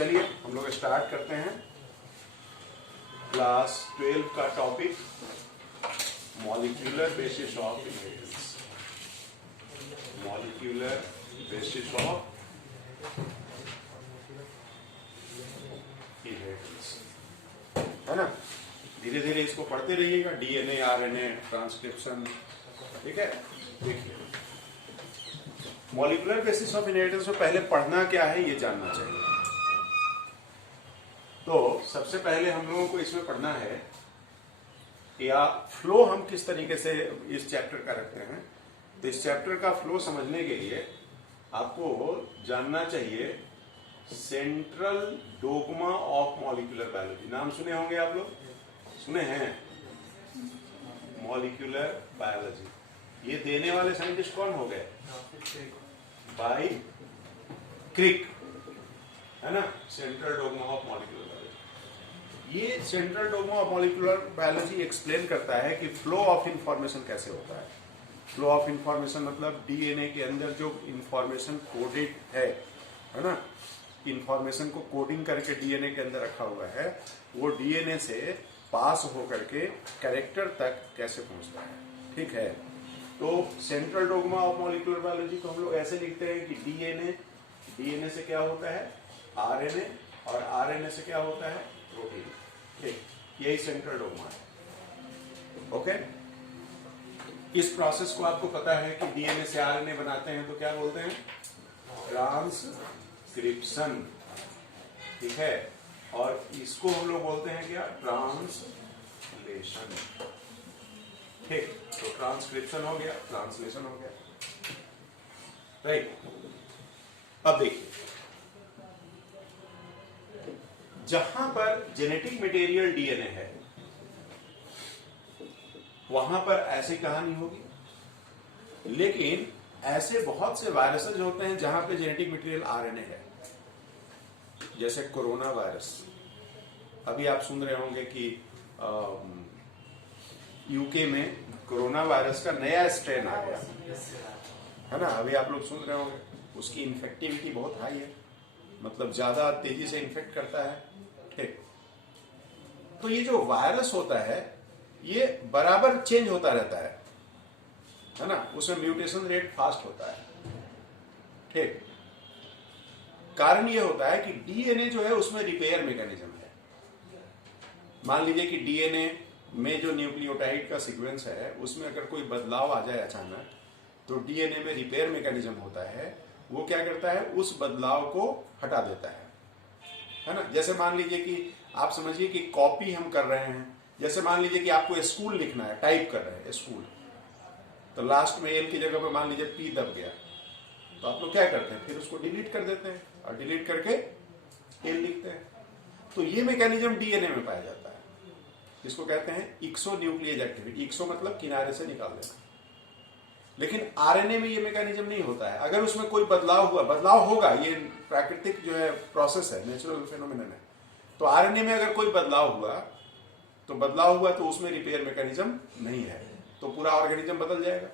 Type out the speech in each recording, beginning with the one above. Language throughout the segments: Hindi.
चलिए हम लोग स्टार्ट करते हैं क्लास 12 का topic molecular basis of inheritance. Molecular basis of inheritance, है ना। धीरे धीरे इसको पढ़ते रहिएगा, डीएनए, आरएनए, ट्रांसक्रिप्शन, ठीक है। देखिए मॉलिक्यूलर बेसिस ऑफ इनहेरिटेंस में पहले पढ़ना क्या है ये जानना चाहिए। तो सबसे पहले हम लोगों को इसमें पढ़ना है या फ्लो हम किस तरीके से इस चैप्टर का रखते हैं। तो इस चैप्टर का फ्लो समझने के लिए आपको जानना चाहिए central dogma of molecular biology. नाम सुने होंगे आप लोग, सुने हैं मॉलिक्यूलर बायोलॉजी। ये देने वाले साइंटिस्ट कौन हो गए? बाय क्रिक, है ना। Central dogma of molecular biology, ये central dogma of molecular biology explain करता है कि फ्लो ऑफ इंफॉर्मेशन कैसे होता है। फ्लो ऑफ इंफॉर्मेशन मतलब डीएनए के अंदर जो इंफॉर्मेशन कोडेड है ना, इंफॉर्मेशन को कोडिंग करके डीएनए के अंदर रखा हुआ है, वो डीएनए से पास होकर के कैरेक्टर तक कैसे पहुंचता है, ठीक है। तो central dogma of molecular biology को हम लोग ऐसे लिखते हैं कि डीएनए से क्या होता है आरएनए, और आरएनए से क्या होता है प्रोटीन, ठीक। यही सेंट्रल डोगमा है, ओके। इस प्रोसेस को आपको पता है कि डीएनए से आरएनए बनाते हैं तो क्या बोलते हैं? ट्रांसक्रिप्शन, ठीक है। और इसको हम लोग बोलते हैं क्या? ट्रांसलेशन, ठीक। तो ट्रांसक्रिप्शन हो गया, ट्रांसलेशन हो गया, राइट। अब देखिए जहां पर जेनेटिक मटेरियल डीएनए है वहां पर ऐसी कहानी होगी, लेकिन ऐसे बहुत से वायरसेज होते हैं जहां पे जेनेटिक मटेरियल आरएनए है, जैसे कोरोना वायरस। अभी आप सुन रहे होंगे कि यूके में कोरोना वायरस का नया स्ट्रेन आ गया, है ना। अभी आप लोग सुन रहे होंगे उसकी इन्फेक्टिविटी बहुत हाई है, मतलब ज्यादा तेजी से इन्फेक्ट करता है, ठीक। तो ये जो वायरस होता है ये बराबर चेंज होता रहता है ना। उसमें म्यूटेशन रेट फास्ट होता है, ठीक। कारण ये होता है कि डीएनए जो है उसमें रिपेयर मैकेनिज्म है। मान लीजिए कि डीएनए में जो न्यूक्लियोटाइड का सीक्वेंस है उसमें अगर कोई बदलाव आ जाए अचानक, तो डीएनए में रिपेयर मैकेनिज्म होता है, वो क्या करता है उस बदलाव को हटा देता है ना। जैसे मान लीजिए कि आप समझिए कि कॉपी हम कर रहे हैं, जैसे मान लीजिए कि आपको स्कूल लिखना है, टाइप कर रहे हैं स्कूल, तो लास्ट में एल की जगह पे मान लीजिए पी दब गया, तो आप लोग क्या करते हैं? फिर उसको डिलीट कर देते हैं और डिलीट करके एल लिखते हैं। तो ये मैकेनिज्म डीएनए में पाया जाता है, जिसको कहते हैं इक्सोन्यूक्लियेज एक्टिविटी। इक्सो मतलब किनारे से निकाल देना। लेकिन आरएनए में ये मैकेनिज्म नहीं होता है। अगर उसमें कोई बदलाव हुआ, बदलाव होगा, ये प्राकृतिक जो है प्रोसेस है, नेचुरल फिनोमिनन है। तो आरएनए में अगर कोई बदलाव हुआ तो उसमें रिपेयर मैकेनिज्म नहीं है, तो पूरा ऑर्गेनिज्म बदल जाएगा।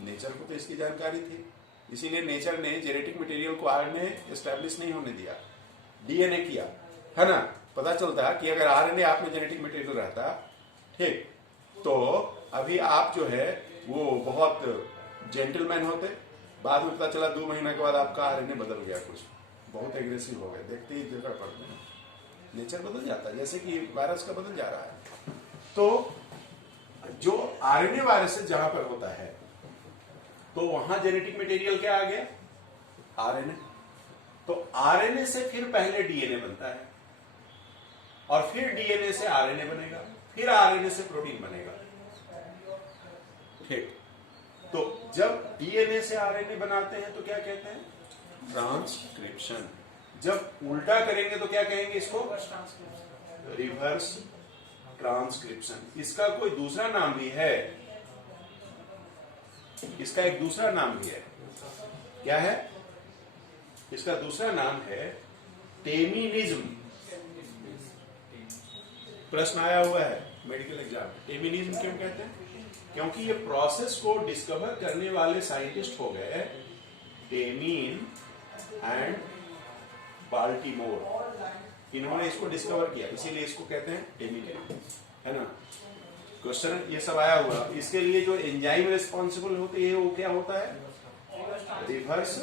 नेचर को तो इसकी जानकारी थी, इसीलिए नेचर ने जेनेटिक मटेरियल को आरएनए एस्टैब्लिश नहीं होने दिया, डीएनए किया, है ना। पता चलता है कि अगर आरएनए आप में जेनेटिक मटेरियल रहता, ठीक, तो अभी आप जो है वो बहुत जेंटलमैन होते। बाद में पता चला 2 महीने के बाद आपका आरएनए बदल गया, कुछ बहुत एग्रेसिव हो गए, देखते ही देखा पड़ते हैं। नेचर बदल जाता है, जैसे कि वायरस का बदल जा रहा है। तो जो आरएनए वायरस जहां पर होता है तो वहां जेनेटिक मटेरियल क्या आ गया? आरएनए। तो आरएनए से फिर पहले डीएनए बनता है, और फिर डीएनए से आरएनए बनेगा, फिर आरएनए से प्रोटीन बनेगा, ठीक। तो जब डीएनए से आरएनए बनाते हैं तो क्या कहते हैं? ट्रांसक्रिप्शन। जब उल्टा करेंगे तो क्या कहेंगे इसको? Reverse transcription. इसका कोई दूसरा नाम भी है, इसका एक दूसरा नाम भी है। क्या है इसका दूसरा नाम? है टेमिनिज्म। प्रश्न आया हुआ है मेडिकल एग्जाम में, टेमिनिज्म क्यों कहते हैं? क्योंकि ये प्रोसेस को डिस्कवर करने वाले साइंटिस्ट हो गए टेमिन एंड बाल्टीमोर, इन्होंने इसको डिस्कवर किया, इसीलिए इसको कहते हैं एमिलिन, है ना। क्वेश्चन ये सब आया हुआ। इसके लिए जो एंजाइम रिस्पॉन्सिबल होती है वो क्या होता है, रिवर्स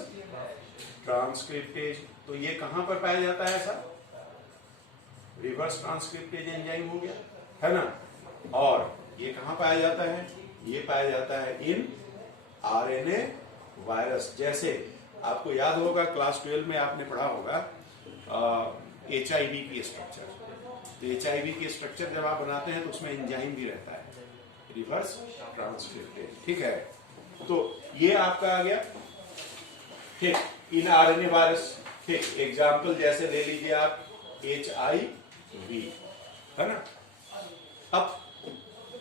ट्रांसक्रिप्टेज। तो ये कहां पर पाया जाता है ऐसा, रिवर्स ट्रांसक्रिप्टेज एंजाइम हो गया, है ना। और ये कहां पाया जाता है, ये पाया जाता है इन आरएनए वायरस। जैसे आपको याद होगा क्लास 12 में आपने पढ़ा होगा HIV की स्ट्रक्चर। तो HIV के स्ट्रक्चर जब आप बनाते हैं तो उसमें एंजाइम भी रहता है, रिवर्स ट्रांसक्रिप्टेज, ठीक है। तो ये आपका आ गया, ठीक, इन आरएनए वायरस, ठीक। एग्जाम्पल जैसे ले लीजिए आप HIV, है ना। अब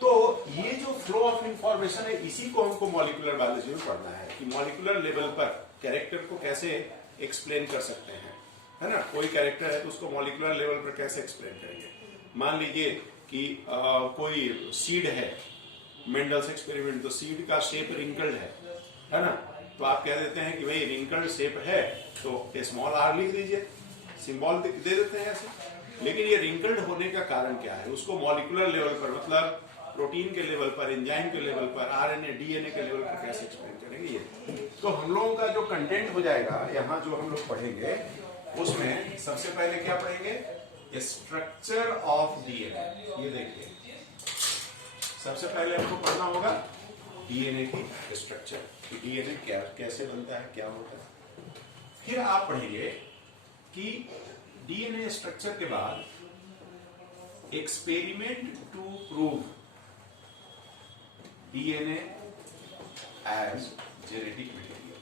तो ये जो फ्लो ऑफ इंफॉर्मेशन है, इसी को हमको मॉलिक्यूलर बायोलॉजी में पढ़ना है कि मॉलिक्यूलर लेवल पर कैरेक्टर को कैसे एक्सप्लेन कर सकते हैं, है ना। कोई कैरेक्टर है तो उसको मॉलिक्यूलर लेवल पर कैसे एक्सप्लेन करेंगे। मान लीजिए कि कोई सीड है, मेंडल्स एक्सपेरिमेंट, तो सीड का शेप रिंकल्ड है ना। तो आप कह देते हैं कि भाई रिंकल्ड शेप है तो स्मॉल r लिख दीजिए, सिंबल दे देते हैं ऐसे। लेकिन ये रिंकल्ड होने का कारण क्या है, उसको मॉलिक्यूलर लेवल पर, मतलब प्रोटीन के लेवल पर, एंजाइम के लेवल पर, आरएनए डीएनए के लेवल पर कैसे एक्सप्लेन करेंगे ये। तो हम लोगों का जो कंटेंट हो जाएगा यहाँ जो हम लोग पढ़ेंगे, उसमें सबसे पहले क्या पढ़ेंगे, स्ट्रक्चर ऑफ डीएनए। ये देखिए सबसे पहले हमको पढ़ना होगा डीएनए की स्ट्रक्चर, डीएनए क्या कैसे बनता है, क्या होता है। फिर आप पढ़ेंगे कि डीएनए स्ट्रक्चर के बाद experiment to prove DNA as genetic material,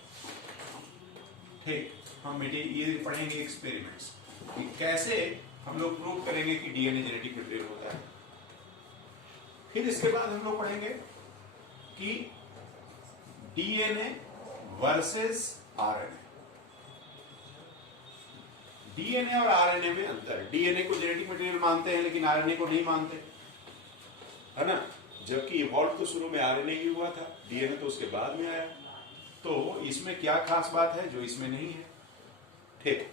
ठीक। हम ये पढ़ेंगे एक्सपेरिमेंट्स कि कैसे हम लोग प्रूव करेंगे कि डीएनए जेनेटिक मटेरियल होता है। फिर इसके बाद हम लोग पढ़ेंगे कि डीएनए वर्सेस आरएनए, डीएनए और आरएनए में अंतर। डीएनए को जेनेटिक मटेरियल मानते हैं लेकिन आरएनए को नहीं मानते, है ना। जबकि इवॉल्व तो शुरू में आरएनए ही हुआ था, डीएनए तो उसके बाद में आया। तो इसमें क्या खास बात है जो इसमें नहीं है, ठीक।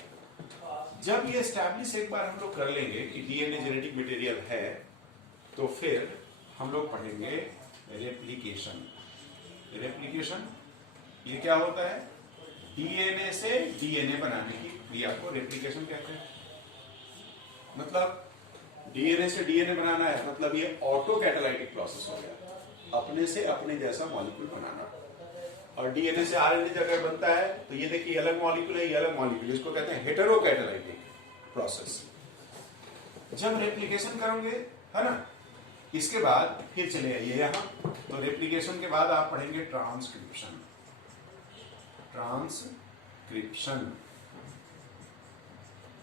जब ये एस्टैब्लिश एक बार हम लोग कर लेंगे कि डीएनए जेनेटिक मटेरियल है, तो फिर हम लोग पढ़ेंगे रेप्लिकेशन। रेप्लिकेशन ये क्या होता है, डीएनए से डीएनए बनाने की क्रिया को रेप्लिकेशन कहते हैं। मतलब डीएनए से डीएनए बनाना है, मतलब ये ऑटो कैटालाइटिक प्रोसेस हो गया, अपने से अपने जैसा मॉलिक्यूल बनाना। और डीएनए से आरएनए अगर बनता है तो ये देखिए अलग मॉलिक्यूल है, ये अलग मॉलिक्यूल, इसको कहते हैं हेटेरो कैटालाइटिक प्रोसेस। जब रेप्लिकेशन करोगे, है ना, इसके बाद फिर चले आइए यहां। तो रेप्लिकेशन के बाद आप पढ़ेंगे ट्रांसक्रिप्शन। ट्रांसक्रिप्शन,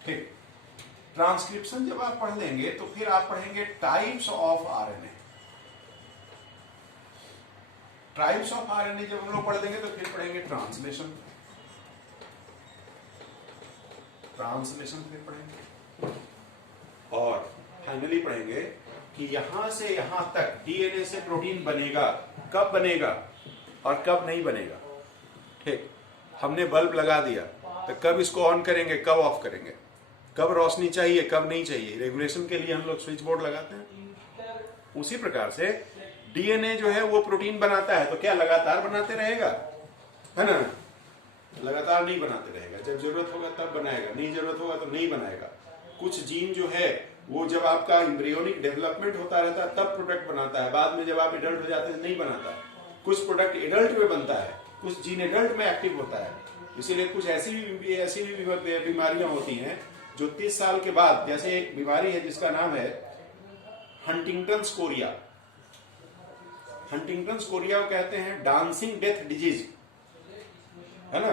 ठीक। ट्रांसक्रिप्शन जब आप पढ़ लेंगे तो फिर आप पढ़ेंगे types of RNA. Types of RNA जब हम लोग पढ़ लेंगे तो फिर पढ़ेंगे ट्रांसलेशन। ट्रांसलेशन फिर पढ़ेंगे और फाइनली पढ़ेंगे कि यहां से यहां तक डीएनए से प्रोटीन बनेगा, कब बनेगा और कब नहीं बनेगा, ठीक। हमने बल्ब लगा दिया तो कब इसको ऑन करेंगे, कब ऑफ करेंगे, कब रोशनी चाहिए, कब नहीं चाहिए। रेगुलेशन के लिए हम लोग स्विच बोर्ड लगाते हैं। उसी प्रकार से डीएनए जो है वो प्रोटीन बनाता है, तो क्या लगातार बनाते रहेगा, है ना। लगातार नहीं बनाते रहेगा, जब जरूरत होगा तब बनाएगा, नहीं जरूरत होगा तो नहीं बनाएगा। कुछ जीन जो है वो जब आपका एम्ब्रियोनिक डेवलपमेंट होता रहता है तब प्रोडक्ट बनाता है, बाद में जब आप एडल्ट हो जाते हैं नहीं बनाता। कुछ प्रोडक्ट एडल्ट में बनता है, कुछ जीन एडल्ट में एक्टिव होता है। इसीलिए कुछ ऐसी भी बीमारियां होती हैं जो 30 साल के बाद, जैसे एक बीमारी है जिसका नाम है हंटिंगटन्स कोरिया। हंटिंगटन्स कोरिया को कहते हैं डांसिंग डेथ डिजीज, है ना,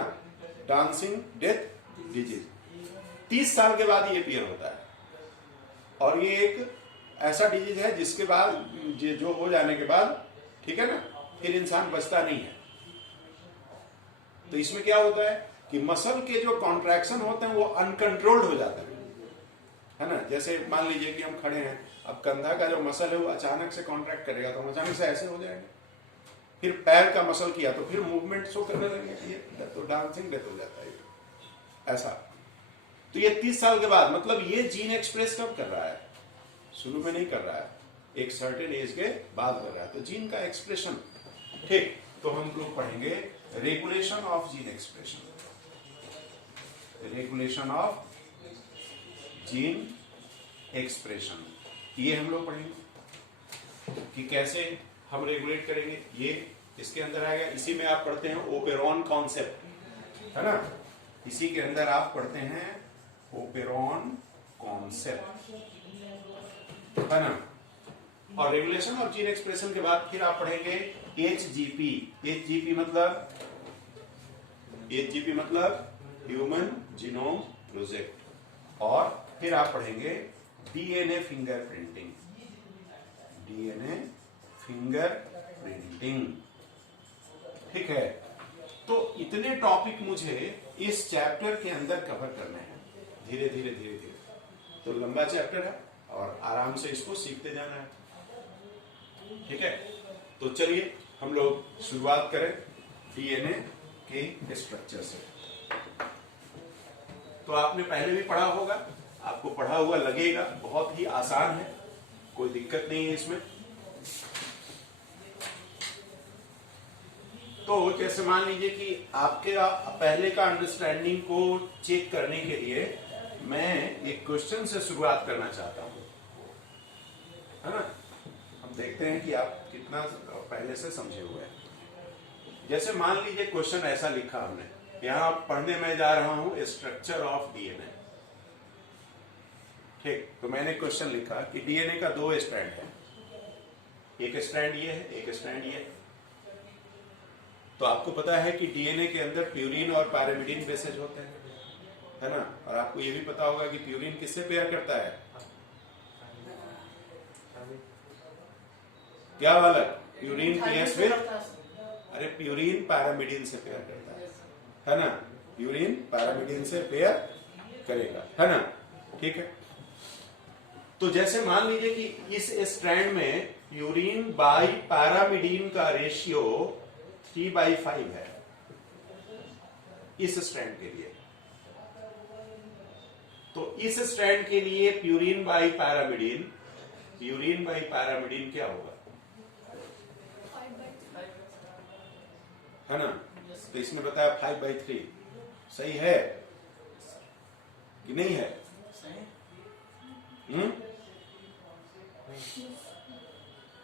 डांसिंग डेथ डिजीज। 30 साल के बाद ये अपीयर होता है और ये एक ऐसा डिजीज है जिसके बाद जो हो जाने के बाद, ठीक है ना, फिर इंसान बचता नहीं है। तो इसमें क्या होता है कि मसल के जो कॉन्ट्रैक्शन होते हैं वो अनकंट्रोल्ड हो जाते हैं, है ना। जैसे मान लीजिए कि हम खड़े हैं, अब कंधा का जो मसल है वो अचानक से कॉन्ट्रैक्ट करेगा तो हम अचानक से ऐसे हो जाएंगे। फिर पैर का मसल किया तो फिर मूवमेंट शो करने लगेगा, तो डांसिंग डेथ हो जाता है ऐसा। तो ये 30 साल के बाद, मतलब ये जीन एक्सप्रेस कब कर रहा है? शुरू में नहीं कर रहा है, एक सर्टेन एज के बाद कर रहा है। तो जीन का एक्सप्रेशन, ठीक। तो हम लोग पढ़ेंगे regulation of gene expression, regulation of gene expression, ये हम लोग पढ़ेंगे कि कैसे हम रेगुलेट करेंगे। ये इसके अंदर आएगा। इसी में आप पढ़ते हैं ओपेरॉन कॉन्सेप्ट, है ना? इसी के अंदर आप पढ़ते हैं ओपेरॉन कॉन्सेप्ट, है ना? और रेगुलेशन ऑफ जीन एक्सप्रेशन के बाद फिर आप पढ़ेंगे एचजीपी। एचजीपी मतलब ह्यूमन जीनोम प्रोजेक्ट। और फिर आप पढ़ेंगे डीएनए फिंगरप्रिंटिंग, डीएनए फिंगरप्रिंटिंग, ठीक है? तो इतने टॉपिक मुझे इस चैप्टर के अंदर कवर करने हैं, धीरे धीरे धीरे धीरे। तो लंबा चैप्टर है और आराम से इसको सीखते जाना है, ठीक है? तो चलिए हम लोग शुरुआत करें डीएनए के स्ट्रक्चर से। तो आपने पहले भी पढ़ा होगा, आपको पढ़ा हुआ लगेगा, बहुत ही आसान है, कोई दिक्कत नहीं है इसमें। तो जैसे मान लीजिए कि आपके पहले का अंडरस्टैंडिंग को चेक करने के लिए मैं एक क्वेश्चन से शुरुआत करना चाहता हूं, है ना? हम देखते हैं कि आप कितना पहले से समझे हुए हैं। जैसे मान लीजिए क्वेश्चन ऐसा लिखा हमने, यहां पढ़ने में जा रहा हूं स्ट्रक्चर ऑफ डीएनए, ठीक। तो मैंने क्वेश्चन लिखा कि डीएनए का 2 स्ट्रैंड है, एक स्ट्रैंड ये है, एक स्ट्रैंड ये है। तो आपको पता है कि डीएनए के अंदर प्यूरिन और पैरामिडिन बेसेज होते हैं, है ना? और आपको ये भी पता होगा कि प्यूरिन किससे पेयर करता है? क्या वाला? प्यूरिन पीएस विद, अरे प्यूरिन पैरामिडिन से पेयर करता है ना? प्यूरिन पैरामिडिन से पेयर करेगा, है ना? ठीक है। तो जैसे मान लीजिए कि इस स्ट्रैंड में प्यूरिन बाई पैरामिडिन का रेशियो 3/5 है इस स्ट्रैंड के लिए। तो इस स्ट्रैंड के लिए प्यूरिन बाई पैरामिडिन क्या होगा? है ना? तो इसमें बताया 5/3, सही है कि नहीं है?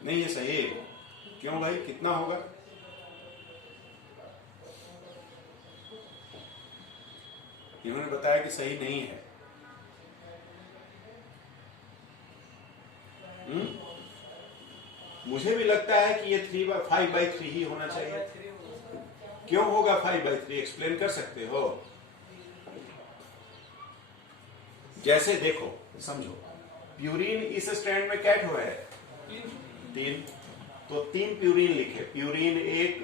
नहीं है, सही है। क्यों भाई, कितना होगा? इन्होंने बताया कि सही नहीं है। मुझे भी लगता है कि ये 5/3 ही होना चाहिए। क्यों होगा 5/3? एक्सप्लेन कर सकते हो? जैसे देखो, समझो, प्यूरिन इस स्ट्रैंड में कैट हुआ है 3, तो 3 प्यूरिन लिखे, प्यूरिन 1,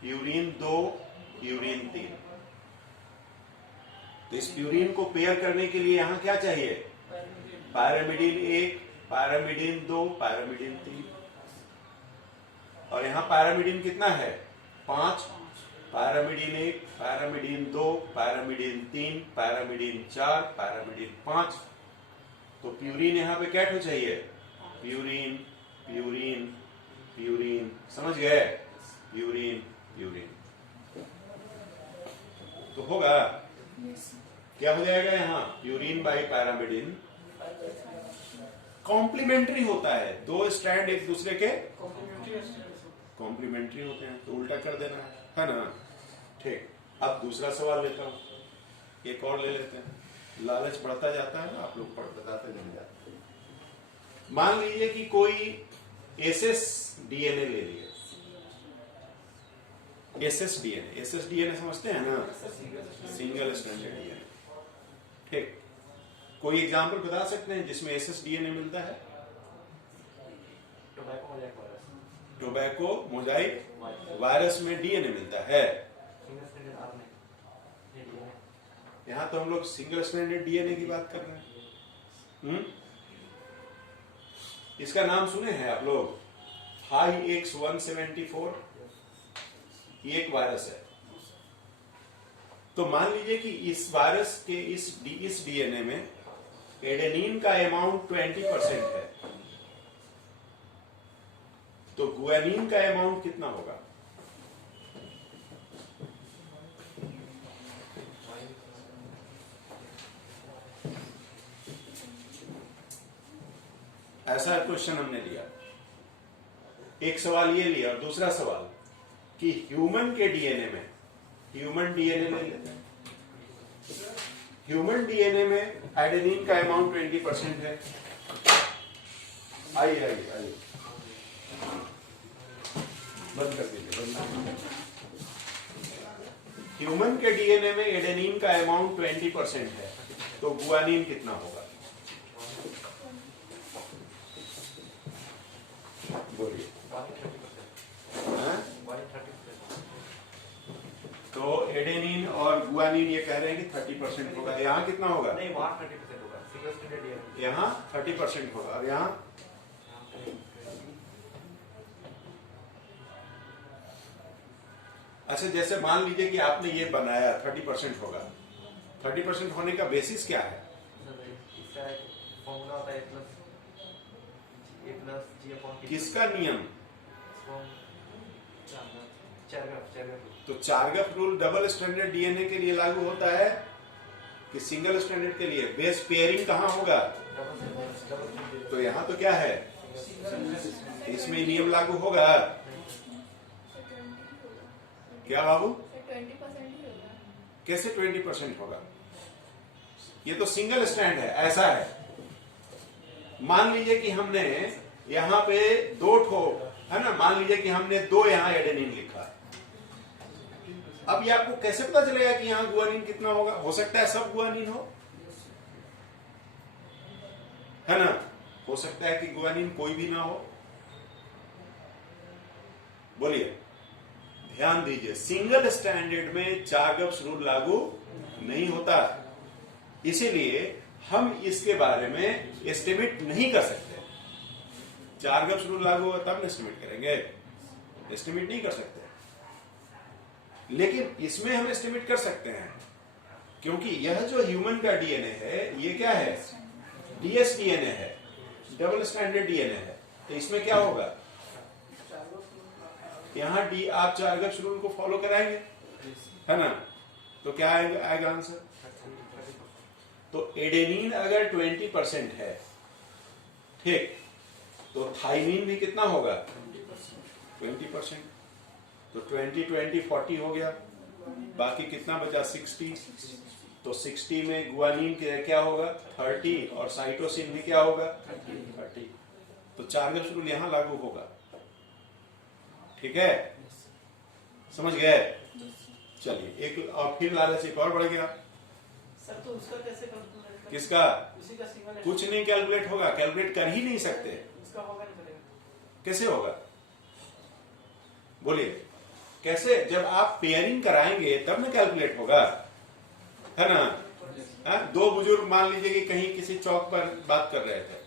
प्यूरिन 2, प्यूरिन 3। तो इस प्यूरिन को पेयर करने के लिए यहां क्या चाहिए? Pyrimidine 1, pyrimidine 2, pyrimidine 3। और यहां पैरामिडिन कितना है? 5। Pyrimidine 1, pyrimidine 2, pyrimidine 3, pyrimidine 4, pyrimidine 5। तो प्यूरिन यहां पे क्या चाहिए? प्यूरिन, प्यूरिन, प्यूरिन, समझ गए? Purine, purine. तो होगा क्या हो जाएगा यहां? प्यूरिन बाई पैरामिडिन कॉम्प्लीमेंट्री होता है। 2 स्ट्रैंड एक दूसरे के कॉम्प्लीमेंट्री होते हैं, तो उल्टा कर देना है ना? ठीक। अब दूसरा सवाल लेता हूं, एक और ले लेते हैं। लालच बढ़ता जाता है ना, आप लोग बताते नहीं जाते। मान लीजिए कि कोई एसएस डीएनए ले लिए, एसएस डीएनए समझते हैं ना? सिंगल स्ट्रैंडेड डीएनए, ठीक। कोई एग्जांपल बता सकते हैं जिसमें एसएस डीएनए मिलता है? टोबैको मोजाइक वायरस में डीएनए मिलता है। यहां तो हम लोग सिंगल स्ट्रैंडेड डीएनए की बात कर रहे हैं। इसका नाम सुने हैं आप लोग? HIX-174, ये एक वायरस है। तो मान लीजिए कि इस वायरस के इस डीएनए में एडेनिन का अमाउंट 20% है, तो गुआनिन का अमाउंट कितना होगा? ऐसा क्वेश्चन हमने लिया। एक सवाल ये लिया, और दूसरा सवाल कि ह्यूमन के डीएनए में, ह्यूमन डीएनए ले लेते हैं, ह्यूमन डीएनए में एडेनिन का अमाउंट 20% है। आइए आइए आइए, बंद कर दीजिए, बंद कर दीजिए। ह्यूमन के डीएनए में एडेनिन का अमाउंट 20% है, तो गुआनिन कितना होगा? बोलिए। तो एडेनिन और गुआनिन ये कह रहे हैं कि 30% होगा। यहाँ कितना होगा? नहीं, वहाँ 30% होगा, सिंगल स्ट्रैंडेड डीएनए। यहाँ 30% होगा, और यहाँ अच्छा, जैसे मान लीजिए कि आपने ये बनाया 30% होगा, 30% होने का बेसिस क्या है? फॉर्मूला होता है A प्लस G/T। किसका नियम? चारगफ। तो चारगफ रूल डबल स्टैंडर्ड डीएनए के लिए लागू होता है कि सिंगल स्टैंडर्ड के लिए? बेस पेयरिंग कहाँ होगा? तो यहाँ तो क्या है, इसमें नियम लागू होगा। क्या बाबू? 20% ही होगा। कैसे 20% होगा? ये तो सिंगल स्टैंड है, ऐसा है। मान लीजिए कि हमने यहाँ पे 2 ठो है ना, मान लीजिए कि हमने 2 यहाँ एडेनिन लिखा। अब ये आपको कैसे पता चलेगा कि यहाँ गुआनिन कितना होगा? हो सकता है सब गुआनिन हो, है ना, हो सकता है कि गुआनिन कोई भी ना हो। बोलिए, ध्यान दीजिए, सिंगल स्टैंडर्ड में चारगफ्स रूल लागू नहीं होता, इसीलिए हम इसके बारे में एस्टिमेट नहीं कर सकते। चारगफ्स रूल लागू होगा तब एस्टिमेट करेंगे, एस्टिमेट नहीं कर सकते। लेकिन इसमें हम एस्टिमेट कर सकते हैं, क्योंकि यह जो ह्यूमन का डीएनए है, ये क्या है? डीएस डीएनए है, डबल स्टैंडर्ड डीएनए है। तो इसमें क्या होगा? यहाँ डी आप चारगफ्स रूल को फॉलो कराएंगे, है ना, तो क्या आएगा आंसर? तो एडेनिन अगर 20% है, ठीक, तो थाइमिन भी कितना होगा? 20%। तो 20 20 40 हो गया, बाकी कितना बचा? 60। तो 60 में गुआनिन क्या होगा? 30, और साइटोसिन भी क्या होगा? 30। तो चारगफ्स रूल यहां लागू होगा। ठीक है, समझ गए? चलिए, एक और फिर लालच एक और बढ़ गया। सर, तो उसका कैसे कैलकुलेट? किसका? उसी का सिंगल। कुछ नहीं कैलकुलेट होगा, कैलकुलेट कर ही नहीं सकते। उसका होगा नहीं चलेगा। कैसे होगा? बोलिए, कैसे? जब आप पेयरिंग कराएंगे तब ना कैलकुलेट होगा, है ना। 2 बुजुर्ग मान लीजिए कि कहीं किसी चौक पर बात कर रहे थे,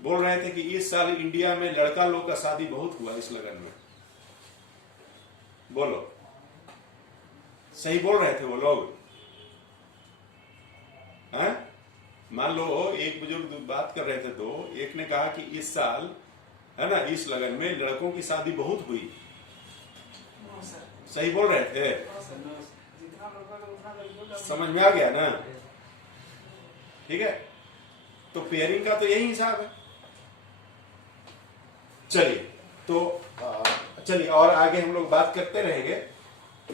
बोल रहे थे कि इस साल इंडिया में लड़का लोग का शादी बहुत हुआ इस लगन में। बोलो, सही बोल रहे थे वो लोग? हैं? मान लो एक बुजुर्ग बात कर रहे थे, तो एक ने कहा कि इस साल, है ना, इस लगन में लड़कों की शादी बहुत हुई। सही बोल रहे थे? समझ में आ गया ना? ठीक है, तो पेयरिंग का तो यही हिसाब है। चलिए, तो चलिए और आगे हम लोग बात करते रहेंगे।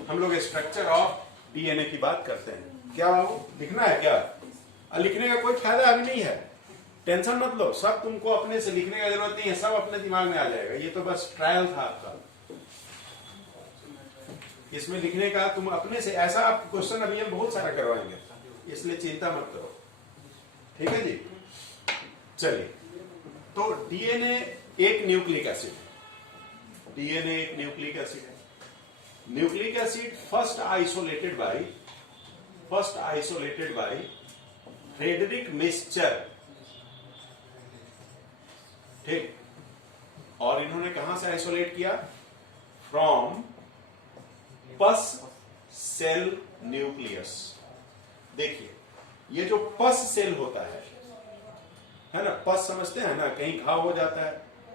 हम लोग स्ट्रक्चर ऑफ डीएनए की बात करते हैं। क्या बाबू, लिखना है क्या? लिखने का कोई फायदा अभी नहीं है, टेंशन मत लो। सब तुमको अपने से लिखने का जरूरत नहीं है, सब अपने दिमाग में आ जाएगा। ये तो बस ट्रायल था आपका, इसमें लिखने का तुम अपने से, ऐसा आप क्वेश्चन अभी हम बहुत सारा करवाएंगे, इसलिए चिंता मत करो। ठीक है जी। चलिए, तो डीएनए एक न्यूक्लिक एसिड है। डीएनए एक न्यूक्लिक एसिड है। Nucleic acid first isolated by Friedrich Miescher. ठीक, और इन्होंने कहां से आइसोलेट किया? फ्रॉम पस सेल न्यूक्लियस। देखिए ये जो पस सेल होता है ना, पस समझते हैं ना, कहीं घाव हो जाता है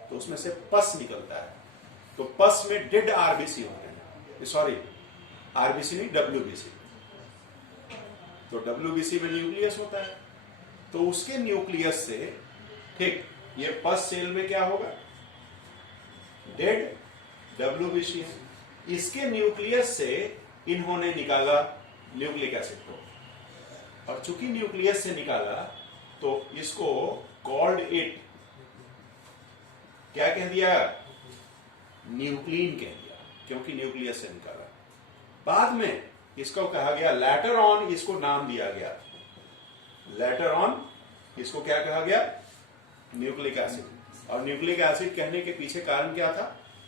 तो उसमें से पस निकलता है, तो पस में डेड आरबीसी होते हैं, सॉरी आरबीसी नहीं डब्ल्यूबीसी, तो डब्ल्यूबीसी में न्यूक्लियस होता है, तो उसके न्यूक्लियस से, ठीक, ये पस सेल में क्या होगा, डेड डब्ल्यूबीसी, इसके न्यूक्लियस से इन्होंने निकाला न्यूक्लिक एसिड को, और चूंकि न्यूक्लियस से निकाला तो इसको कॉल्ड इट, क्या कह दिया, न्यूक्लिन कह दिया, क्योंकि न्यूक्लियस से निकाला। बाद में इसको कहा गया लेटर ऑन, इसको नाम दिया गया लेटर ऑन, इसको क्या कहा गया, न्यूक्लिक एसिड। और न्यूक्लिक एसिड कहने के पीछे कारण क्या था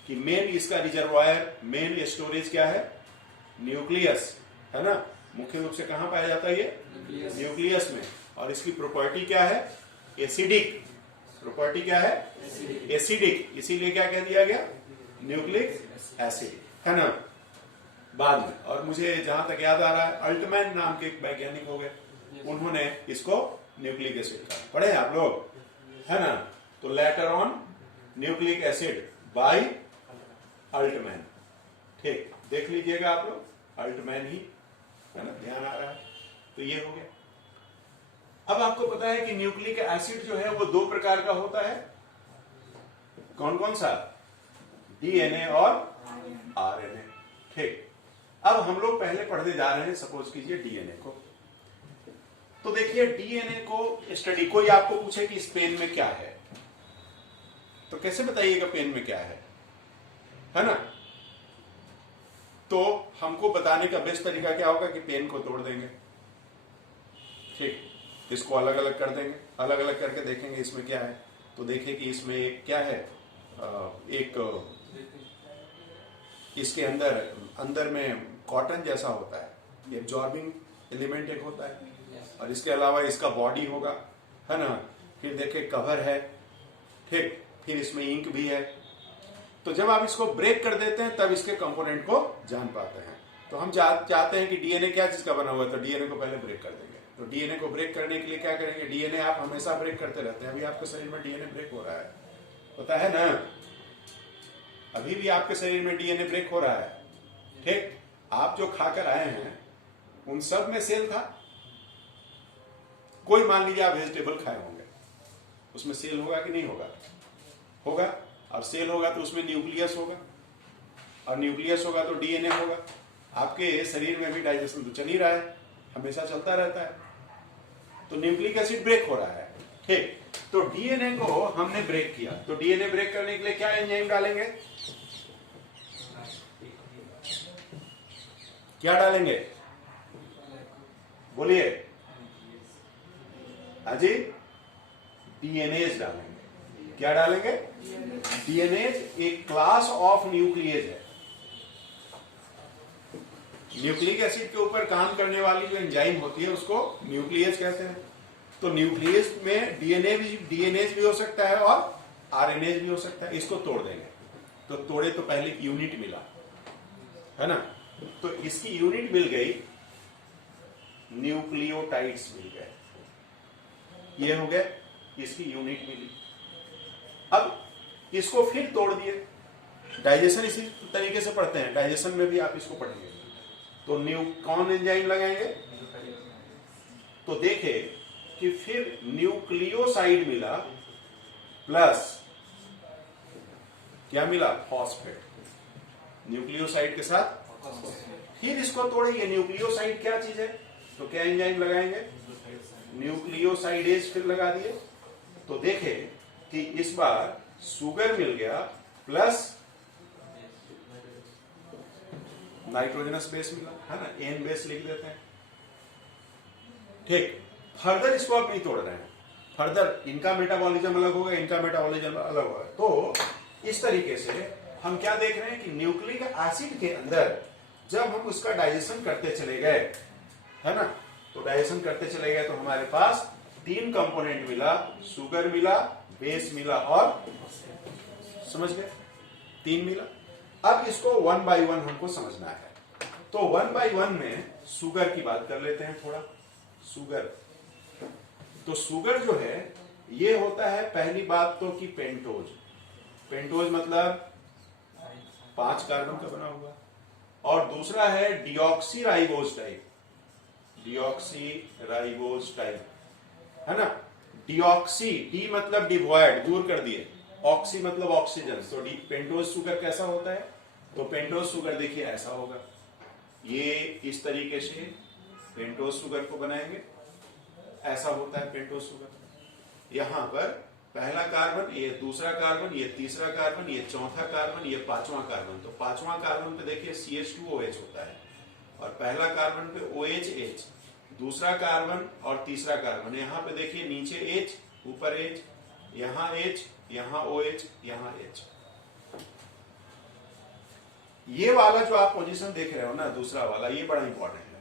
कि मेन इसका रिजर्वायर, मेन स्टोरेज क्या है, न्यूक्लियस, है ना, मुख्य रूप से कहां पाया जाता है ये, न्यूक्लियस में। और इसकी प्रॉपर्टी क्या है, एसिडिक, प्रॉपर्टी क्या है, एसिडिक, इसीलिए क्या कह दिया गया, न्यूक्लिक एसिड, है ना। बाद में, और मुझे जहां तक याद आ रहा है, अल्टमैन नाम के एक वैज्ञानिक हो गए, उन्होंने इसको न्यूक्लिक एसिड कहा, पढ़े आप लोग, है ना। तो later on nucleic acid by Altmann, ठीक, देख लीजिएगा आप लोग, अल्टमैन ही, है ना, ध्यान आ रहा है, तो ये हो गया। अब आपको पता है कि न्यूक्लिक एसिड जो है वो दो प्रकार का होता है, कौन कौन सा, डीएनए और आरएनए, ठीक। अब हम लोग पहले पढ़ने जा रहे हैं, सपोज कीजिए डीएनए को, तो देखिए डीएनए को स्टडी, कोई आपको पूछे कि इस पेन में क्या है, तो कैसे बताइएगा पेन में क्या है ना। तो हमको बताने का बेस्ट तरीका क्या होगा कि पेन को तोड़ देंगे, ठीक, इसको अलग अलग कर देंगे, अलग अलग करके देखेंगे इसमें क्या है, तो देखें कि इसमें एक क्या है, एक इसके अंदर में कॉटन जैसा होता है, एब्जॉर्बिंग एलिमेंट एक होता है, और इसके अलावा इसका बॉडी होगा, है ना, फिर देखें कवर है, ठीक, फिर इसमें इंक भी है। तो जब आप इसको ब्रेक कर देते हैं तब इसके कंपोनेंट को जान पाते हैं। तो हम चाहते हैं कि डीएनए क्या चीज का बना हुआ है, तो डीएनए को पहले ब्रेक कर देंगे। तो डीएनए को ब्रेक करने के लिए क्या करेंगे, डीएनए आप हमेशा ब्रेक करते रहते हैं, अभी आपके शरीर में डीएनए ब्रेक हो रहा है, पता है ना, अभी भी आपके शरीर में डीएनए ब्रेक हो रहा है, ठीक। आप जो खाकर आए हैं उन सब में सेल था, कोई मान लीजिए आप वेजिटेबल खाए होंगे, उसमें सेल होगा कि नहीं होगा, होगा, और सेल होगा तो उसमें न्यूक्लियस होगा, और न्यूक्लियस होगा तो डीएनए होगा। आपके शरीर में भी डाइजेशन तो चल ही रहा है, हमेशा चलता रहता है, तो न्यूक्लिक एसिड ब्रेक हो रहा है, ठीक। तो डीएनए को हमने ब्रेक किया, तो डीएनए ब्रेक करने के लिए क्या एंजाइम डालेंगे, क्या डालेंगे, बोलिए, हाजी, डीएनएज डालेंगे। क्या डालेंगे, डीएनएज एक क्लास ऑफ न्यूक्लियस है, न्यूक्लिक एसिड के ऊपर काम करने वाली जो एंजाइम होती है उसको न्यूक्लियस कहते हैं। तो न्यूक्लियस में डीएनएज भी हो सकता है और आरएनएज भी हो सकता है, इसको तोड़ देंगे। तो तोड़े तो पहले यूनिट मिला, है ना, तो इसकी यूनिट मिल गई, न्यूक्लियोटाइड्स मिल गए, ये हो गए, इसकी यूनिट मिली। अब इसको फिर तोड़ दिए, डाइजेशन इसी तरीके से पढ़ते हैं, डाइजेशन में भी आप इसको पढ़ेंगे। तो कौन एंजाइम लगाएंगे, तो देखे कि फिर न्यूक्लियोसाइड मिला प्लस क्या मिला, फॉस्फेट, न्यूक्लियोसाइड के साथ, फिर इसको तोड़ेंगे, न्यूक्लियोसाइड क्या चीज है, तो क्या एंजाइम लगाएंगे, न्यूक्लियोसाइडेज फिर लगा दिए। तो देखे कि इस बार सुगर मिल गया प्लस नाइट्रोजनस बेस मिला, है ना, एन बेस लिख देते हैं, ठीक। फर्दर इसको आप नहीं तोड़ रहे हैं, फर्दर इनका मेटाबॉलिज्म अलग होगा, इनका मेटाबॉलिज्म अलग होगा। तो इस तरीके से हम क्या देख रहे हैं कि न्यूक्लिक एसिड के अंदर जब हम उसका डाइजेशन करते चले गए, है ना, तो डाइजेशन करते चले गए तो हमारे पास 3 कंपोनेंट मिला, सुगर मिला, बेस मिला और, समझ गए, 3 मिला। अब इसको 1 by 1 हमको समझना है। तो 1/1 में शुगर की बात कर लेते हैं थोड़ा। शुगर, तो शुगर जो है ये होता है पहली बात तो कि पेंटोज। पेंटोज मतलब 5 कार्बन का बना हुआ, और दूसरा है डिऑक्सीराइबोज टाइप। डिऑक्सीराइबोज टाइप है ना। डिऑक्सी, डी मतलब डिवॉइड, दूर कर दिए, ऑक्सी मतलब ऑक्सीजन। तो पेंटोज शुगर कैसा होता है? तो पेंटोज शुगर देखिए ऐसा होगा, ये इस तरीके से पेंटोज शुगर को बनाएंगे, ऐसा होता है पेंटोज शुगर। यहां पर पहला कार्बन, ये दूसरा कार्बन, ये तीसरा कार्बन, ये चौथा कार्बन, ये पांचवा कार्बन। तो पांचवा कार्बन पे देखिए CH2OH होता है, और पहला कार्बन पे OHH, दूसरा कार्बन और तीसरा कार्बन। यहां पे देखिए नीचे H, ऊपर H, यहां H, यहां OH, यहां H। ये वाला जो आप पोजीशन देख रहे हो ना, दूसरा वाला, ये बड़ा इंपॉर्टेंट है।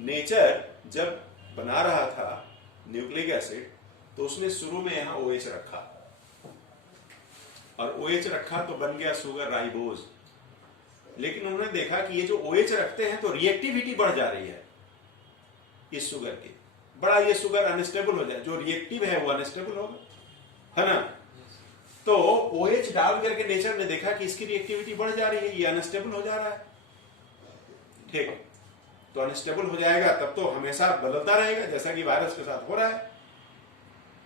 नेचर जब बना रहा था न्यूक्लिक एसिड, तो उसने शुरू में यहां OH रखा, और OH रखा तो बन गया शुगर राइबोज। लेकिन उन्होंने देखा कि ये जो OH रखते हैं तो रिएक्टिविटी बढ़ जा रही है इस शुगर की, बड़ा ये शुगर अनस्टेबल हो जाए, जो रिएक्टिव है वो अनस्टेबल होगा, है ना। तो OH डाल करके नेचर ने देखा कि इसकी रिएक्टिविटी बढ़ जा रही है, ये अनस्टेबल हो जा रहा है। ठीक, तो अनस्टेबल हो जाएगा तब तो हमेशा बदलता रहेगा, जैसा कि वायरस के साथ हो रहा है।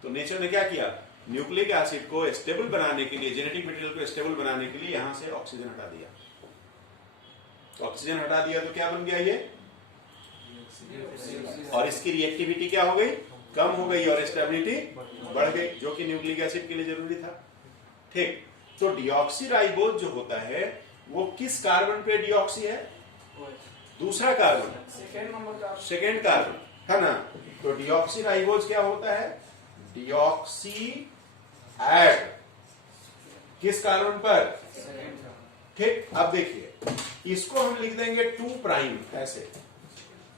तो नेचर ने क्या किया, न्यूक्लिक एसिड को स्टेबल बनाने के लिए, जेनेटिक मटेरियल को स्टेबल बनाने के लिए यहां से ऑक्सीजन हटा दिया। तो ऑक्सीजन हटा दिया तो क्या बन गया ये, और इसकी रिएक्टिविटी क्या हो गई, कम हो गई, और स्टेबिलिटी बढ़ गई, जो कि न्यूक्लिक एसिड के लिए जरूरी था। ठीक, तो डिऑक्सीराइबोज जो होता है वो किस कार्बन पे डिऑक्सी है, दूसरा कार्बन, सेकेंड कार्बन, है ना। तो डिऑक्सीराइबोज क्या होता है, डिऑक्सी एड किस कार्बन पर, ठीक। अब देखिए इसको हम लिख देंगे 2 प्राइम, ऐसे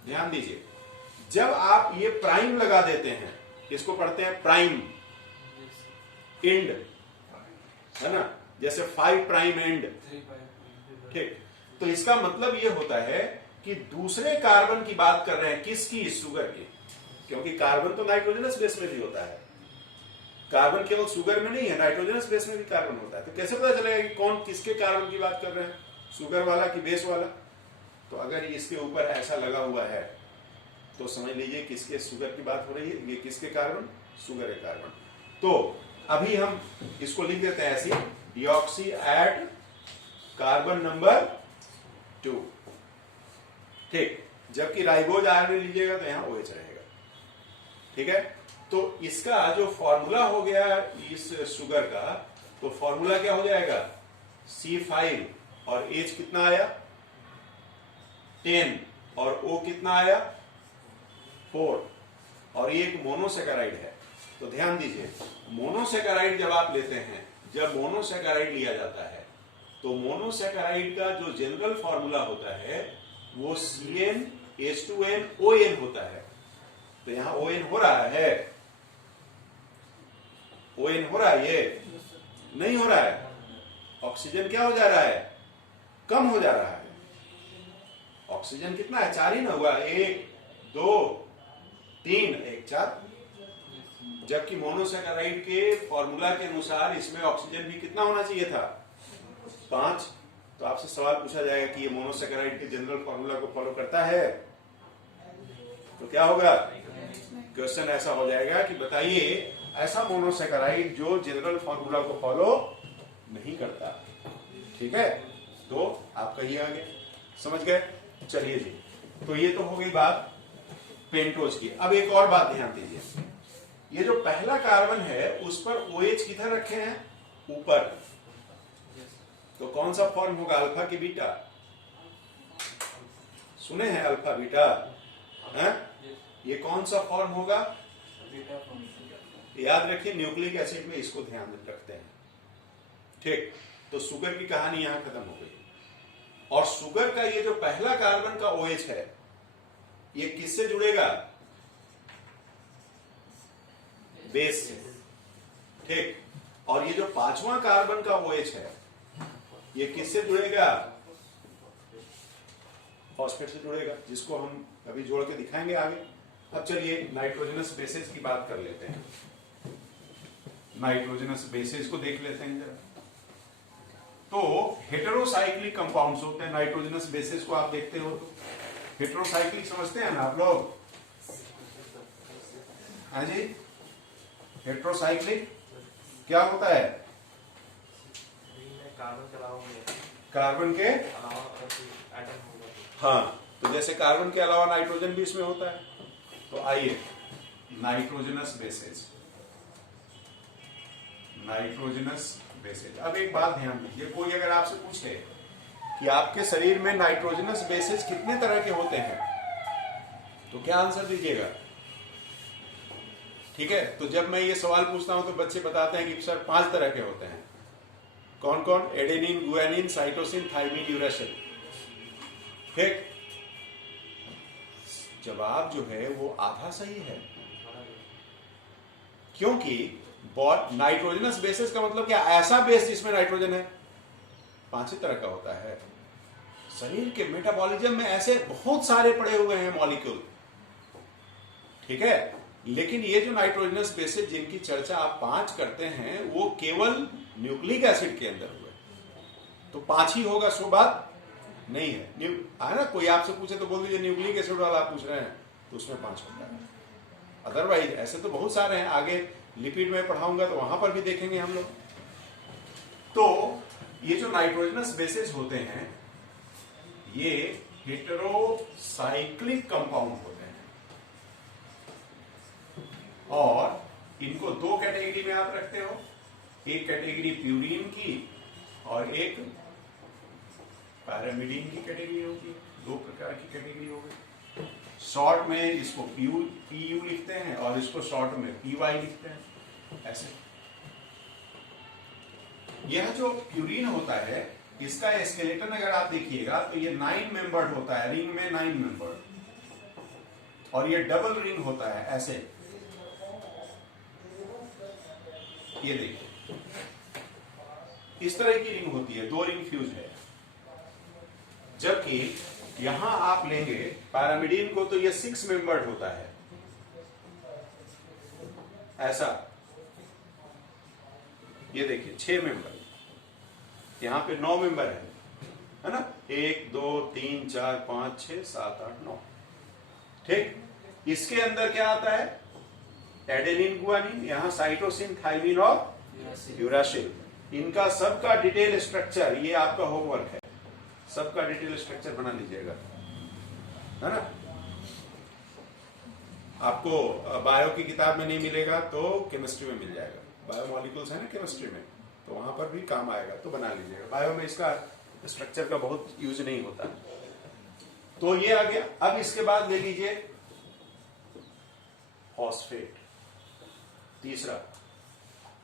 ध्यान दीजिए। जब आप ये प्राइम लगा देते हैं, इसको पढ़ते हैं प्राइम एंड, है ना, जैसे 5 प्राइम एंड, ठीक। तो इसका मतलब ये होता है कि दूसरे कार्बन की बात कर रहे हैं, किसकी, शुगर की, क्योंकि कार्बन तो नाइट्रोजनस बेस में भी होता है, कार्बन केवल शुगर में नहीं है, नाइट्रोजनस बेस में भी कार्बन होता है। तो कैसे पता चलेगा कि कौन किसके कार्बन की बात कर रहे हैं, शुगर वाला कि बेस वाला? तो अगर इसके ऊपर ऐसा लगा हुआ है तो समझ लीजिए किसके शुगर की बात हो रही है, ये किसके कार्बन, शुगर के कार्बन। तो अभी हम इसको लिख देते हैं ऐसे, डिऑक्सी एट कार्बन नंबर 2, ठीक। जबकि राइबोज आयन लीजिएगा तो यहां OH रहेगा, ठीक है। तो इसका जो फॉर्मूला हो गया इस शुगर का, तो फॉर्मूला क्या हो जाएगा, C5, और H कितना आया 10, और O कितना आया 4, और ये एक मोनोसेकेराइड है। तो ध्यान दीजिए, मोनोसेकेराइड जब आप लेते हैं, जब मोनोसेकेराइड लिया जाता है तो मोनोसेकेराइड का जो जनरल फॉर्मूला होता है वो CnH2nOn होता है। तो यहां ON हो रहा है, ON हो रहा है, ये नहीं हो रहा है। ऑक्सीजन क्या हो जा रहा है, कम हो जा रहा है। ऑक्सीजन कितना है, 4 ही ना हुआ, 1 2 3, 1 4। जबकि मोनोसेकेराइड के फॉर्मूला के अनुसार इसमें ऑक्सीजन भी कितना होना चाहिए था, 5। तो आपसे सवाल पूछा जाएगा कि ये मोनोसेकेराइड के जनरल फॉर्मूला को फॉलो करता है, तो क्या होगा, क्वेश्चन ऐसा हो जाएगा कि बताइए ऐसा मोनोसेकेराइड जो जनरल फॉर्मूला को फॉलो नहीं करता, ठीक है। तो आप कहिए आगे, समझ गए, चलिए जी। तो ये तो हो गई बात पेंटोज की। अब एक और बात ध्यान दीजिए, ये जो पहला कार्बन है उस पर OH किधर रखे हैं, ऊपर। तो कौन सा फॉर्म होगा, अल्फा की बीटा, सुने हैं अल्फा बीटा, है? ये कौन सा फॉर्म होगा, याद रखिए न्यूक्लिक एसिड में इसको ध्यान रखते हैं, ठीक। तो शुगर की कहानी यहां खत्म हो गई, और शुगर का ये जो पहला कार्बन का OH है ये किससे जुड़ेगा, बेस से, ठीक। और ये जो पांचवा कार्बन का OH है ये किससे जुड़ेगा, फॉस्फेट से जुड़ेगा, जिसको हम अभी जोड़ के दिखाएंगे आगे। अब चलिए नाइट्रोजनस बेसेस की बात कर लेते हैं। नाइट्रोजनस बेसेस को देख लेते हैं जरा। तो हेटेरोसाइक्लिक कंपाउंड्स होते हैं नाइट्रोजनस बेसेस को, आप देखते हो तो हेटेरोसाइक्लिक समझते हैं ना आप लोग? हाँ जी, हेटेरोसाइक्लिक क्या होता है? कार्बन के अलावा कार्बन के एटम होगा। हाँ, तो जैसे कार्बन के अलावा नाइट्रोजन भी इसमें होता है। तो आइए नाइट्रोजनस बेसेस, नाइट्रोजनस बेसेस। अब एक बात ध्यान दीजिए, कोई अगर आपसे पूछे कि आपके शरीर में नाइट्रोजनस बेसेस कितने तरह के होते हैं, तो क्या आंसर दीजिएगा? ठीक है, तो जब मैं ये सवाल पूछता हूं तो बच्चे बताते हैं कि सर 5 तरह के होते हैं। कौन कौन? Adenine, guanine, cytosine, thymine, uracil. ठीक, जवाब जो है वो आधा सही है, क्योंकि नाइट्रोजनस बेसिस का मतलब क्या? ऐसा बेस जिसमें नाइट्रोजन है 5 ही तरह का होता है। शरीर के मेटाबॉलिज्म में ऐसे बहुत सारे पड़े हुए हैं मॉलिक्यूल, ठीक है, लेकिन ये जो नाइट्रोजनस बेसिस जिनकी चर्चा आप 5 करते हैं वो केवल न्यूक्लिक एसिड के अंदर हुए। तो 5 ही होगा, सो बात नहीं है। ना कोई आपसे पूछे तो बोल दीजिए न्यूक्लिक एसिड वाला आप पूछ रहे हैं, तो उसमें 5 होता है। अदरवाइज ऐसे तो बहुत सारे हैं, आगे लिपिड में पढ़ाऊंगा तो वहां पर भी देखेंगे हम लोग। तो ये जो नाइट्रोजनस बेसिस होते हैं ये हेटेरोसाइक्लिक कंपाउंड होते हैं, और इनको 2 कैटेगरी में आप रखते हो। एक कैटेगरी प्यूरीन की और एक पैरामिडीन की कैटेगरी होगी। 2 प्रकार की कैटेगरी हो गई। शॉर्ट में इसको पीयू लिखते हैं और इसको शॉर्ट में पीवाई लिखते हैं, ऐसे। यह जो प्यूरीन होता है इसका स्केलेटन अगर आप देखिएगा तो ये 9 मेंबर्ड होता है, रिंग में 9 मेंबर्ड, और ये डबल रिंग होता है ऐसे। ये देखिए इस तरह की रिंग होती है, 2 रिंग फ्यूज है। जबकि यहां आप लेंगे पैरामिडीन को तो ये 6 मेंबर्ड होता है, ऐसा। ये देखिए 6 मेंबर, यहां पे 9 मेंबर है ना? 1 2 3 4 5 6 7 8 9। ठीक, इसके अंदर क्या आता है? एडेनिन, गुआनिन, यहां साइटोसिन, थाइमिन और यूरासिल। इनका सबका डिटेल स्ट्रक्चर, ये आपका होमवर्क है, सबका डिटेल स्ट्रक्चर बना लीजिएगा, है ना? आपको बायो की किताब में नहीं मिलेगा तो केमिस्ट्री में मिल जाएगा। बायोमोलिक्यूल्स है ना केमिस्ट्री में, तो वहां पर भी काम आएगा, तो बना लीजिएगा। बायो में इसका स्ट्रक्चर का बहुत यूज नहीं होता। तो ये आ गया। अब इसके बाद ले लीजिए फॉस्फेट, तीसरा।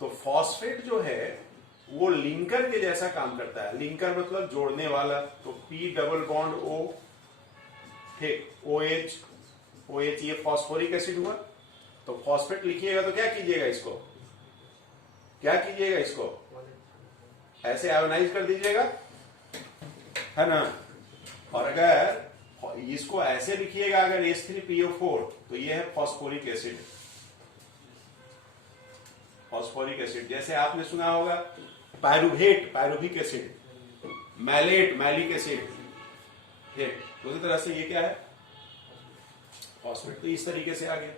तो फॉस्फेट जो है वो लिंकर के जैसा काम करता है। लिंकर मतलब जोड़ने वाला। तो पी डबल बॉन्ड ओ, ठीक, OH, OH ये फॉस्फोरिक एसिड हुआ। तो फॉस्फेट लिखिएगा तो क्या कीजिएगा इसको? क्या कीजिएगा इसको? ऐसे आयोनाइज कर दीजिएगा, है ना? और अगर इसको ऐसे लिखिएगा अगर H3PO4 तो ये है फॉस्फोरिक एसिड। फॉस्फोरिक एसिड जैसे आपने सुना होगा pyruvate, pyruvic acid, malate, malic acid. ठीक, उसी तरह से ये क्या है? फॉस्फेट। तो इस तरीके से आ गया,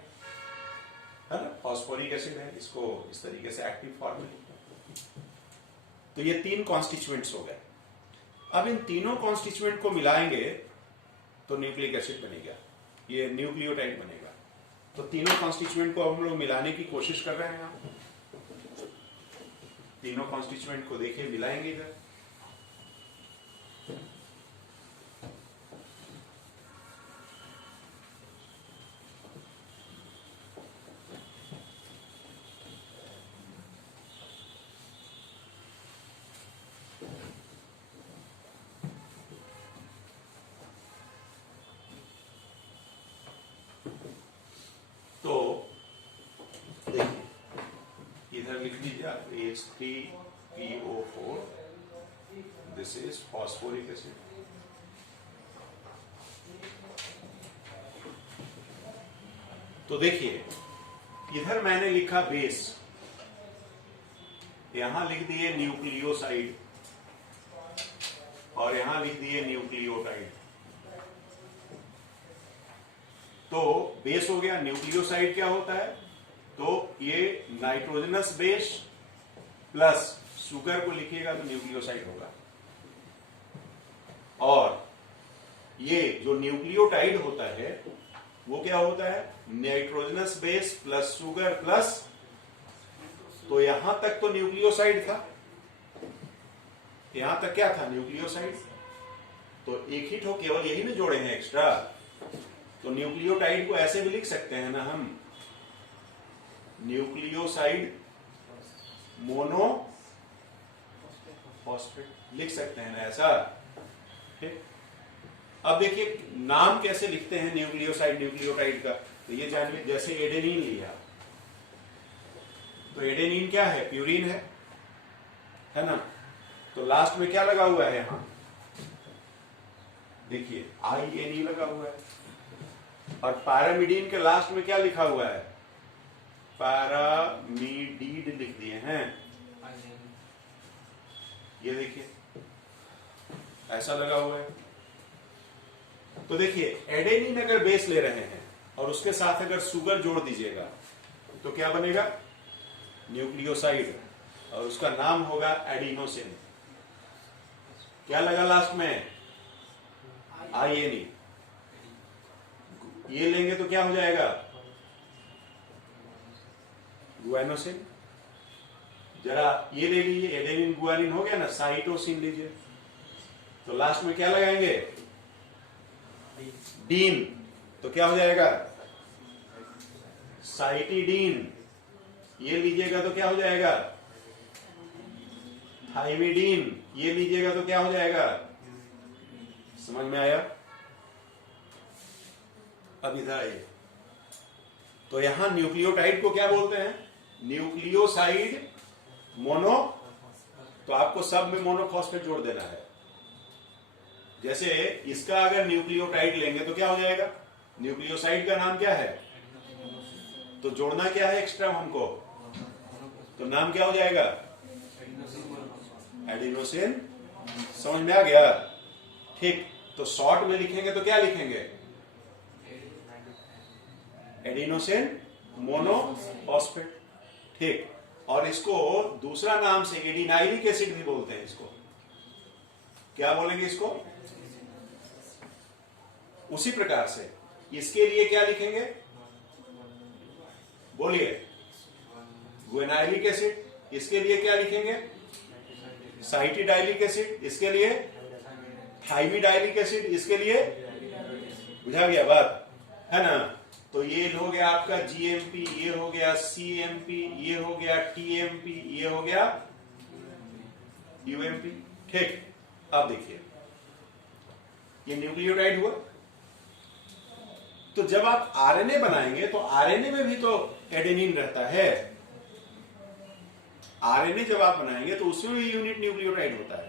है ना? फॉस्फोरिक एसिड है, इसको इस तरीके से एक्टिव फॉर्म में। तो ये 3 कॉन्स्टिट्यूएंट्स हो गए। अब इन तीनों कॉन्स्टिट्यूएंट को मिलाएंगे तो न्यूक्लिक एसिड बनेगा, ये न्यूक्लियोटाइड बनेगा। तो तीनों कॉन्स्टिट्यूएंट को अब हम लोग मिलाने की कोशिश कर रहे हैं। हम तीनों कॉन्स्टिट्यूएंट को देखिए, मिलाएंगे इधर। लिख लीजिए आप H3PO4, this is phosphoric acid. तो देखिए इधर मैंने लिखा बेस, यहां लिख दिए न्यूक्लियोसाइड और यहां लिख दिए न्यूक्लियोटाइड। तो बेस हो गया। न्यूक्लियोसाइड क्या होता है? तो ये नाइट्रोजनस बेस प्लस शुगर को लिखिएगा तो न्यूक्लियोसाइड होगा। और ये जो न्यूक्लियोटाइड होता है वो क्या होता है? Nitrogenous base plus sugar plus, तो यहां तक तो न्यूक्लियोसाइड था, यहां तक क्या था? न्यूक्लियोसाइड। तो एक ही ठो केवल यही में जोड़े हैं एक्स्ट्रा। तो न्यूक्लियोटाइड को ऐसे भी लिख सकते हैं ना हम, न्यूक्लियोसाइड मोनो फॉस्फेट लिख सकते हैं ना ऐसा। ठीक। अब देखिए नाम कैसे लिखते हैं न्यूक्लियोसाइड न्यूक्लियोटाइड का, तो ये जान लीजिए। जैसे एडेनिन लिया, तो एडेनिन क्या है? प्यूरिन है ना। तो लास्ट में क्या लगा हुआ है? यहां देखिए INE लगा हुआ है। और पैरामिडीन के लास्ट में क्या लिखा हुआ है? पैरामिडीड लिख दिए हैं। ये देखिए ऐसा लगा हुआ है। तो देखिए एडेनिन अगर बेस ले रहे हैं और उसके साथ अगर शुगर जोड़ दीजिएगा तो क्या बनेगा? न्यूक्लियोसाइड, और उसका नाम होगा एडिनोसिन। क्या लगा लास्ट में? INE। ये लेंगे तो क्या हो जाएगा? गुआनोसिन। जरा ये ले लीजिए, एडेनिन गुआनिन हो गया ना, साइटोसिन लीजिए, तो लास्ट में क्या लगाएंगे? डीन। तो क्या हो जाएगा? साइटिडीन। ये लीजिएगा तो क्या हो जाएगा? थाइमिडीन। ये लीजिएगा तो क्या हो जाएगा? समझ में आया? अब इधर आइए। तो यहां न्यूक्लियोटाइड को क्या बोलते हैं? Nucleoside mono. तो आपको सब में मोनोफॉस्फेट जोड़ देना है। जैसे इसका अगर न्यूक्लियोटाइड लेंगे तो क्या हो जाएगा? न्यूक्लियोसाइड का नाम क्या है? तो जोड़ना क्या है एक्स्ट्रा हमको? तो नाम क्या हो जाएगा? एडिनोसिन। समझ में आ गया? ठीक। तो शॉर्ट में लिखेंगे तो क्या लिखेंगे? Adenosine monophosphate. ठीक। और इसको दूसरा नाम से एडिनाइलिक एसिड भी बोलते हैं। इसको क्या बोलेंगे? इसको उसी प्रकार से इसके लिए क्या लिखेंगे? बोलिए। गुएनाइलिक एसिड। इसके लिए क्या लिखेंगे? Cytidylic acid. इसके लिए थाइमिडाइलिक एसिड। इसके लिए, बुझा गया बात है ना। तो ये हो गया आपका GMP, ये हो गया CMP, ये हो गया TMP, ये हो गया UMP। ठीक। अब देखिए ये न्यूक्लियोटाइड हुआ। तो जब आप RNA बनाएंगे तो RNA में भी तो एडेनिन रहता है। RNA जब आप बनाएंगे तो उसमें भी यूनिट न्यूक्लियोटाइड होता है।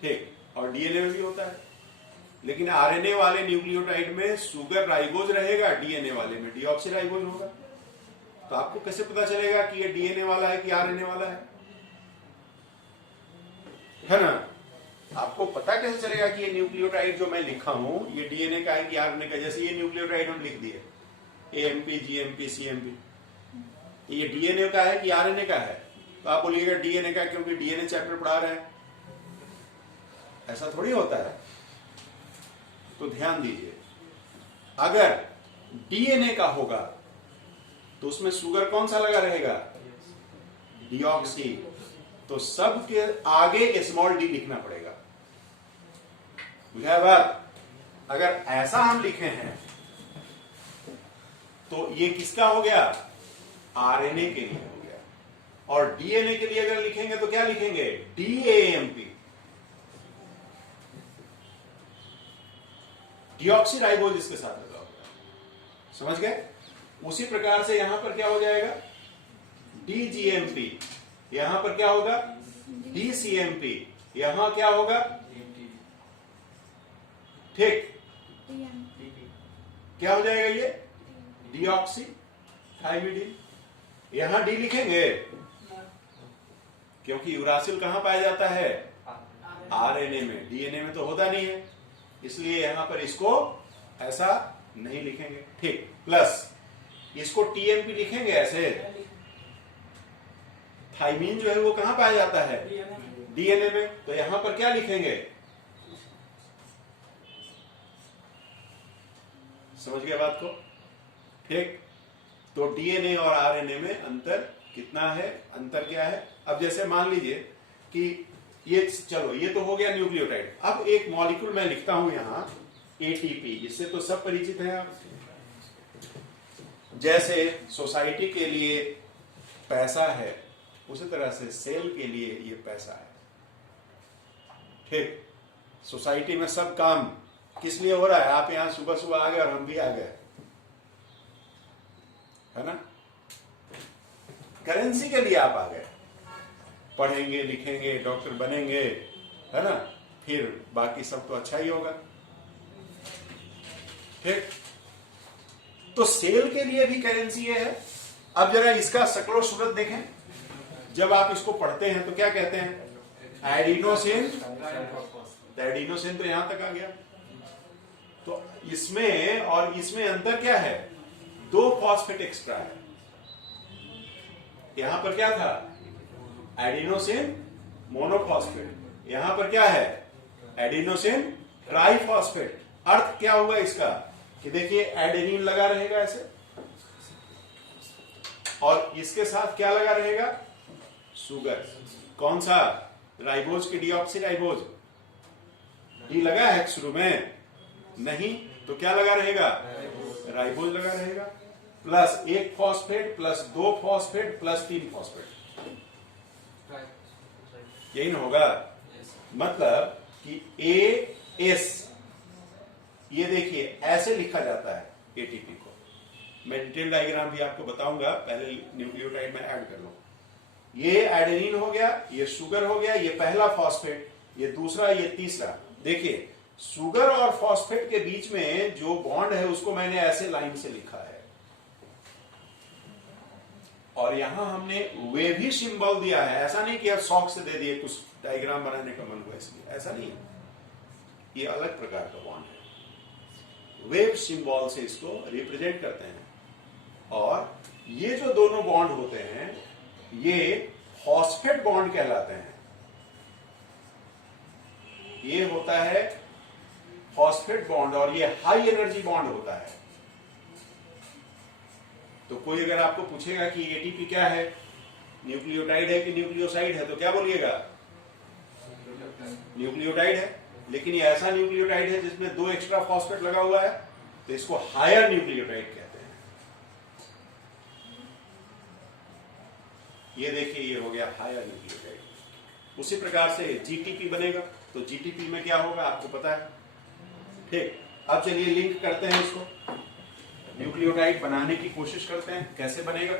ठीक। और DNA में भी होता है। लेकिन RNA वाले न्यूक्लियोटाइड में शुगर राइबोज रहेगा, DNA वाले में डीऑक्सीराइबोज होगा। तो आपको कैसे पता चलेगा कि ये DNA वाला है कि RNA वाला है ना। आपको पता कैसे चलेगा कि ये न्यूक्लियोटाइड जो मैं लिखा हूं ये DNA का है कि RNA का? जैसे ये न्यूक्लियोटाइड हम लिख दिए AMP, GMP, CMP, ये DNA का है कि RNA का है? तो आप बोलिएगा DNA का, क्योंकि DNA चैप्टर पढ़ा रहे हैं। ऐसा थोड़ी होता है। तो ध्यान दीजिए, अगर DNA का होगा तो उसमें शुगर कौन सा लगा रहेगा? डीऑक्सी। तो सब के आगे स्मॉल d लिखना पड़ेगा। बुझा बात? अगर ऐसा हम लिखे हैं तो ये किसका हो गया? RNA के लिए हो गया। और DNA के लिए अगर लिखेंगे तो क्या लिखेंगे? DAMP। डीऑक्सीराइबोज इसके साथ लगा होगा। समझ गए? उसी प्रकार से यहां पर क्या हो जाएगा? DGMP। यहां पर क्या होगा? DCMP। यहां क्या होगा? ठीक। क्या हो जाएगा ये? Deoxy thymidine. यहां डी लिखेंगे क्योंकि यूरासिल कहां पाया जाता है? आरएनए में, डीएनए में तो होता नहीं है, इसलिए यहां पर इसको ऐसा नहीं लिखेंगे। ठीक, प्लस इसको टीएमपी लिखेंगे ऐसे। थाइमीन जो है वो कहां पाया जाता है? डीएनए में, तो यहां पर क्या लिखेंगे? समझ गए बात को? ठीक, तो डीएनए और आरएनए में अंतर कितना है? अंतर क्या है? अब जैसे मान लीजिए कि ये, चलो ये तो हो गया न्यूक्लियोटाइड। अब एक मॉलिक्यूल मैं लिखता हूं यहां एटीपी, इससे तो सब परिचित हैं आप। जैसे सोसाइटी के लिए पैसा है, उसी तरह से सेल के लिए ये पैसा है। ठीक, सोसाइटी में सब काम किस लिए हो रहा है? आप यहां सुबह सुबह आ गए और हम भी आ गए, है ना? करेंसी के लिए आप आ गए, पढ़ेंगे, लिखेंगे, डॉक्टर बनेंगे, है ना? फिर बाकी सब तो अच्छा ही होगा। ठीक, तो सेल के लिए भी करेंसी है। अब जरा इसका शक्लो सूरत देखें। जब आप इसको पढ़ते हैं तो क्या कहते हैं? एडिनोसिन। एडिनोसिन तो यहां तक आ गया। तो इसमें और इसमें अंतर क्या है? 2 फॉस्फेट एक्स्ट्रा है। यहां पर क्या था? Adenosine monophosphate. यहां पर क्या है? Adenosine triphosphate. अर्थ क्या हुआ इसका कि देखिए एडेनिन लगा रहेगा ऐसे, और इसके साथ क्या लगा रहेगा? शुगर। कौन सा? राइबोज की डीऑक्सी राइबोज। डी लगा है शुरू में? नहीं, तो क्या लगा रहेगा? राइबोज लगा रहेगा। Plus 1 phosphate plus 2 phosphate plus 3 phosphate, यही ना होगा? मतलब कि AS, ये देखिए ऐसे लिखा जाता है एटीपी को। मैं डिटेल डायग्राम भी आपको बताऊंगा, पहले न्यूक्लियोटाइड में ऐड कर लो। ये एडेनिन हो गया, ये शुगर हो गया, ये पहला फॉस्फेट, ये दूसरा, ये तीसरा। देखिए शुगर और फॉस्फेट के बीच में जो बॉन्ड है उसको मैंने ऐसे लाइन से लिखा है, और यहां हमने वे भी सिंबल दिया है। ऐसा नहीं कि यार शौक से दे दिए, कुछ डायग्राम बनाने का मन हुआ इसलिए, ऐसा नहीं है। ये अलग प्रकार का बॉन्ड है, वेव सिंबल से इसको रिप्रेजेंट करते हैं। और ये जो दोनों बॉन्ड होते हैं ये फॉस्फेट बॉन्ड कहलाते हैं। ये होता है फॉस्फेट बॉन्ड और ये हाई एनर्जी बॉन्ड होता है। तो कोई अगर आपको पूछेगा कि एटीपी क्या है, न्यूक्लियोटाइड है कि न्यूक्लियोसाइड है, तो क्या बोलिएगा? न्यूक्लियोटाइड है। लेकिन ये ऐसा न्यूक्लियोटाइड है जिसमें 2 एक्स्ट्रा फॉस्फेट लगा हुआ है, तो इसको हायर न्यूक्लियोटाइड कहते हैं। ये देखिए ये हो गया हायर न्यूक्लियोटाइड। उसी प्रकार से जीटीपी बनेगा, तो जीटीपी में क्या होगा आपको पता है। ठीक, अब चलिए लिंक करते हैं इसको, न्यूक्लियोटाइड बनाने की कोशिश करते हैं, कैसे बनेगा।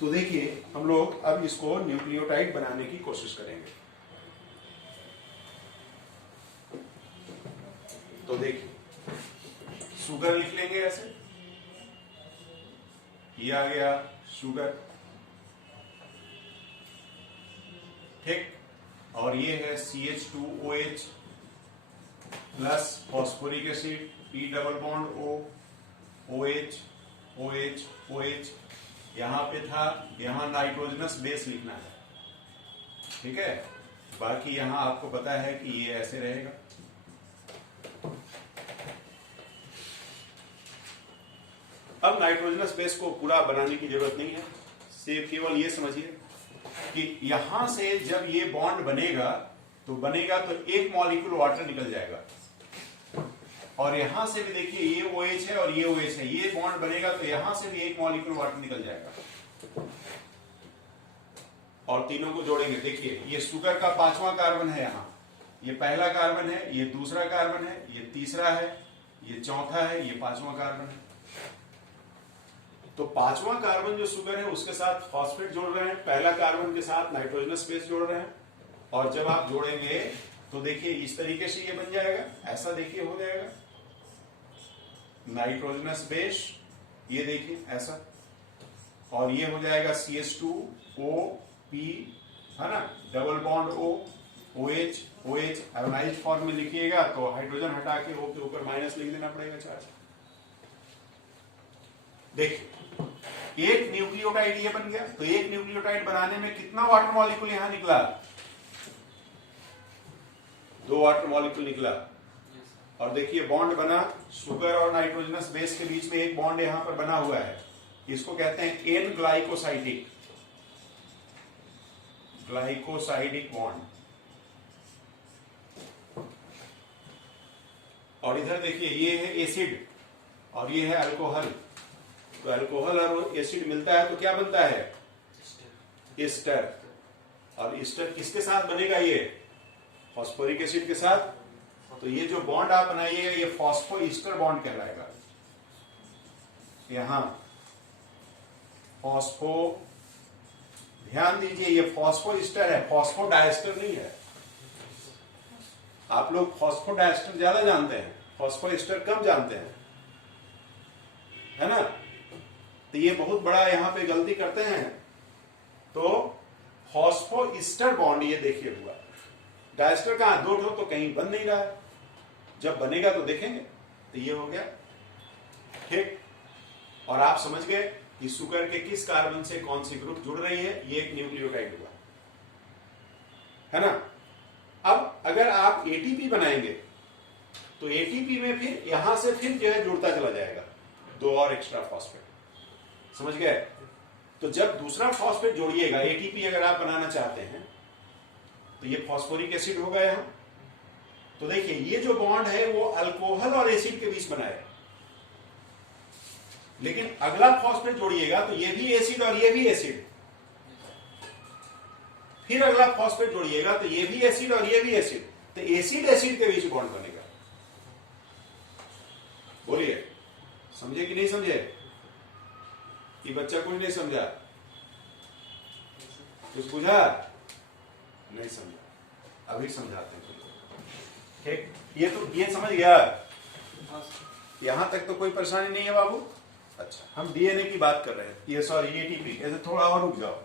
तो देखिए हम लोग अब इसको न्यूक्लियोटाइड बनाने की कोशिश करेंगे। तो देखिए शुगर लिख लेंगे ऐसे, ये आ गया शुगर। ठीक, और ये है CH2OH plus phosphoric acid, P double bond O, OH OH OH। यहां पे था, यहां नाइट्रोजनस बेस लिखना है। ठीक है, बाकी यहां आपको पता है कि ये ऐसे रहेगा। अब नाइट्रोजनस बेस को पूरा बनाने की जरूरत नहीं है, सिर्फ केवल ये समझिए कि यहां से जब ये बॉन्ड बनेगा तो एक मॉलिक्यूल वाटर निकल जाएगा, और यहां से भी देखिए ये OH है और ये OH है, ये बॉन्ड बनेगा तो यहां से भी एक मॉलिक्यूल वाटर निकल जाएगा, और तीनों को जोड़ेंगे। देखिए ये शुगर का 5वां कार्बन है, यहां ये पहला कार्बन है, ये दूसरा कार्बन है, ये तीसरा है, ये चौथा है, ये पांचवा कार्बन है। तो पांचवा कार्बन जो सुगर है उसके साथ फॉस्फेट जोड़ रहे हैं, पहला कार्बन के साथ नाइट्रोजनस बेस जोड़ रहे हैं, और जब आप जोड़ेंगे तो देखिए इस तरीके से ये बन जाएगा, ऐसा देखिए हो जाएगा नाइट्रोजनस बेस, ये देखिए ऐसा, और ये हो जाएगा CH2OP, है ना, double bond O, OH, OH ionised form में लिखिएगा तो हाइड्रोजन हटा के O के ऊपर माइनस लिख देना पड़ेगा चार्ज। देखिए एक न्यूक्लियोटाइड ये बन गया, तो एक न्यूक्लियोटाइड बनाने में कितना वाटर मॉलिक्यूल यहां निकला? 2 वाटर मॉलिक्यूल निकला। और देखिए बॉन्ड बना, सुगर और नाइट्रोजनस बेस के बीच में एक बॉन्ड यहां पर बना हुआ है, इसको कहते हैं एन ग्लाइकोसाइडिक, ग्लाइकोसाइडिक बॉन्ड। और इधर देखिए ये है एसिड और ये है अल्कोहल, तो अल्कोहल और एसिड मिलता है तो क्या बनता है? एस्टर। और एस्टर किसके साथ बनेगा? ये फॉस्फोरिक एसिड के साथ। तो ये जो बॉन्ड आप बनाइएगा ये फॉस्फो ईस्टर बॉन्ड कहलाएगा। यहां फॉस्फो, ध्यान दीजिए ये फॉस्फो ईस्टर है, फॉस्फो डाइस्टर नहीं है। आप लोग फॉस्फो डाइस्टर ज्यादा जानते हैं, फॉस्फो ईस्टर कम जानते हैं, है ना। तो ये बहुत बड़ा यहां पे गलती करते हैं। तो फॉस्फो ईस्टर बॉन्ड ये देखिए हुआ, डाइस्टर कहां? 2 ठो तो कहीं बन नहीं रहा है, जब बनेगा तो देखेंगे। तो ये हो गया, ठीक। और आप समझ गए कि सुगर के किस कार्बन से कौन सी ग्रुप जुड़ रही है, ये एक न्यूक्लियोटाइड हुआ, है ना। अब अगर आप एटीपी बनाएंगे तो एटीपी में फिर यहां से फिर जो है जुड़ता चला जाएगा 2 और एक्स्ट्रा फॉस्फेट, समझ गए। तो जब दूसरा फॉस्फेट जोड़िएगा, एटीपी अगर आप बनाना चाहते हैं तो ये फॉस्फोरिक एसिड होगा यहां। तो देखिए ये जो बॉन्ड है वो अल्कोहल और एसिड के बीच बना है, लेकिन अगला फॉस्फेट जोड़िएगा तो ये भी एसिड और ये भी एसिड, फिर अगला फॉस्फेट जोड़िएगा तो ये भी एसिड और ये भी एसिड, तो एसिड एसिड के बीच बॉन्ड बनेगा। बोलिए समझे कि नहीं समझे? कि बच्चा कुछ नहीं समझा? कुछ बुझा? नहीं समझा, अभी समझाते हैं। ठीक, ये तो ये समझ गया, यहां तक तो कोई परेशानी नहीं है बाबू। अच्छा, हम डीएनए की बात कर रहे हैं, ये सॉरी एटीपी, ऐसे थोड़ा और रुक जाओ,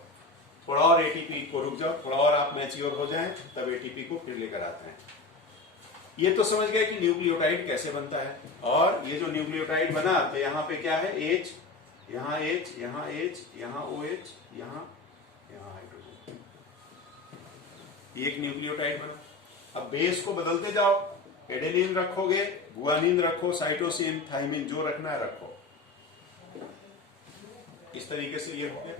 थोड़ा और एटीपी को रुक जाओ, थोड़ा और आप मैच्योर हो जाएं तब एटीपी को फिर लेकर आते हैं। ये तो समझ गए कि न्यूक्लियोटाइड कैसे बनता है। और ये जो न्यूक्लियोटाइड बना तो यहाँ पे क्या है? H, यहाँ H, यहाँ H, यहाँ OH, यहाँ हाइड्रोजन, एक न्यूक्लियोटाइड बना। अब बेस को बदलते जाओ, एडेनिन रखोगे, गुआनिन रखो, साइटोसिन, थाइमिन, जो रखना है रखो। इस तरीके से ये हो गया।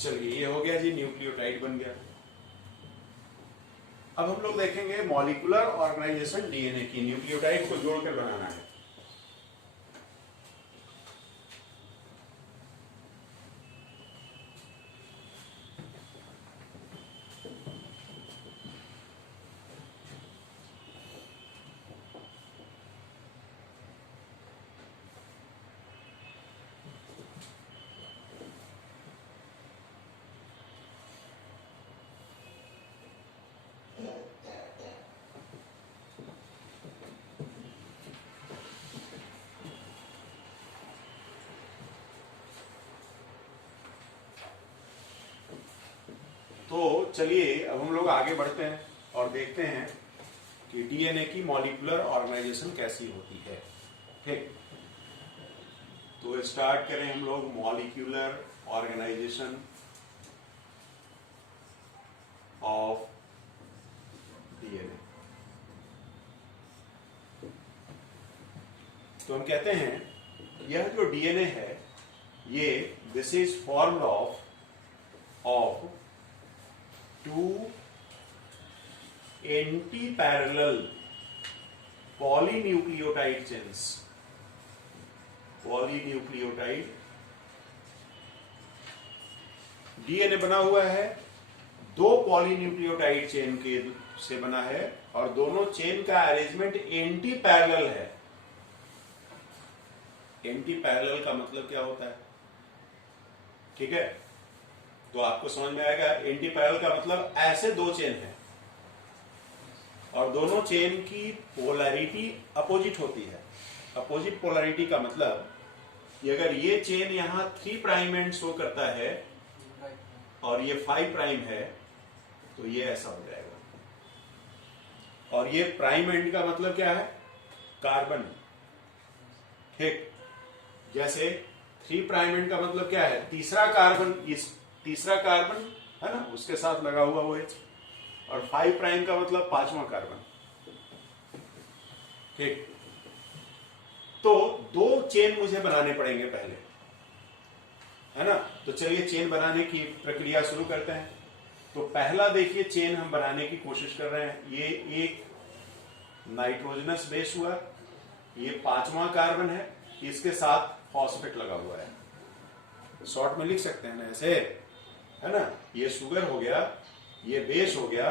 चलिए ये हो गया जी, न्यूक्लियोटाइड बन गया। अब हम लोग देखेंगे मॉलिक्यूलर ऑर्गेनाइजेशन डीएनए की, न्यूक्लियोटाइड को जोड़कर बनाना है। तो चलिए अब हम लोग आगे बढ़ते हैं और देखते हैं कि डीएनए की मॉलिक्यूलर ऑर्गेनाइजेशन कैसी होती है। ठीक, तो स्टार्ट करें हम लोग मॉलिक्यूलर ऑर्गेनाइजेशन ऑफ डीएनए। तो हम कहते हैं यह जो डीएनए है ये this is formed of two anti parallel polynucleotide chains. Polynucleotide DNA बना हुआ है दो पॉलीन्यूक्लियोटाइड चेन के से बना है और दोनों चेन का अरेंजमेंट एंटी पैरेलल है। एंटी पैरेलल का मतलब क्या होता है? ठीक है, तो आपको समझ में आएगा। एंटी पैरेलल का मतलब ऐसे दो चेन है और दोनों चेन की पोलैरिटी अपोजिट होती है। अपोजिट पोलैरिटी का मतलब कि अगर ये चेन यहां 3 प्राइम एंड शो करता है और ये 5 प्राइम है तो ये ऐसा हो जाएगा। और ये प्राइम एंड का मतलब क्या है? कार्बन। ठीक, जैसे 3 प्राइम एंड का मतलब क्या है? तीसरा कार्बन, इस तीसरा कार्बन है ना, उसके साथ लगा हुआ OH। और 5 प्राइम का मतलब 5वां कार्बन। ठीक, तो दो चेन मुझे बनाने पड़ेंगे पहले, है ना। तो चलिए चेन बनाने की प्रक्रिया शुरू करते हैं। तो पहला देखिए चेन हम बनाने की कोशिश कर रहे हैं। ये एक नाइट्रोजनस बेस हुआ, ये 5वां कार्बन है, इसके साथ फॉस्फेट लगा हुआ है। शॉर्ट में लिख सकते हैं ना ऐसे, है ना। ये शुगर हो गया, ये बेस हो गया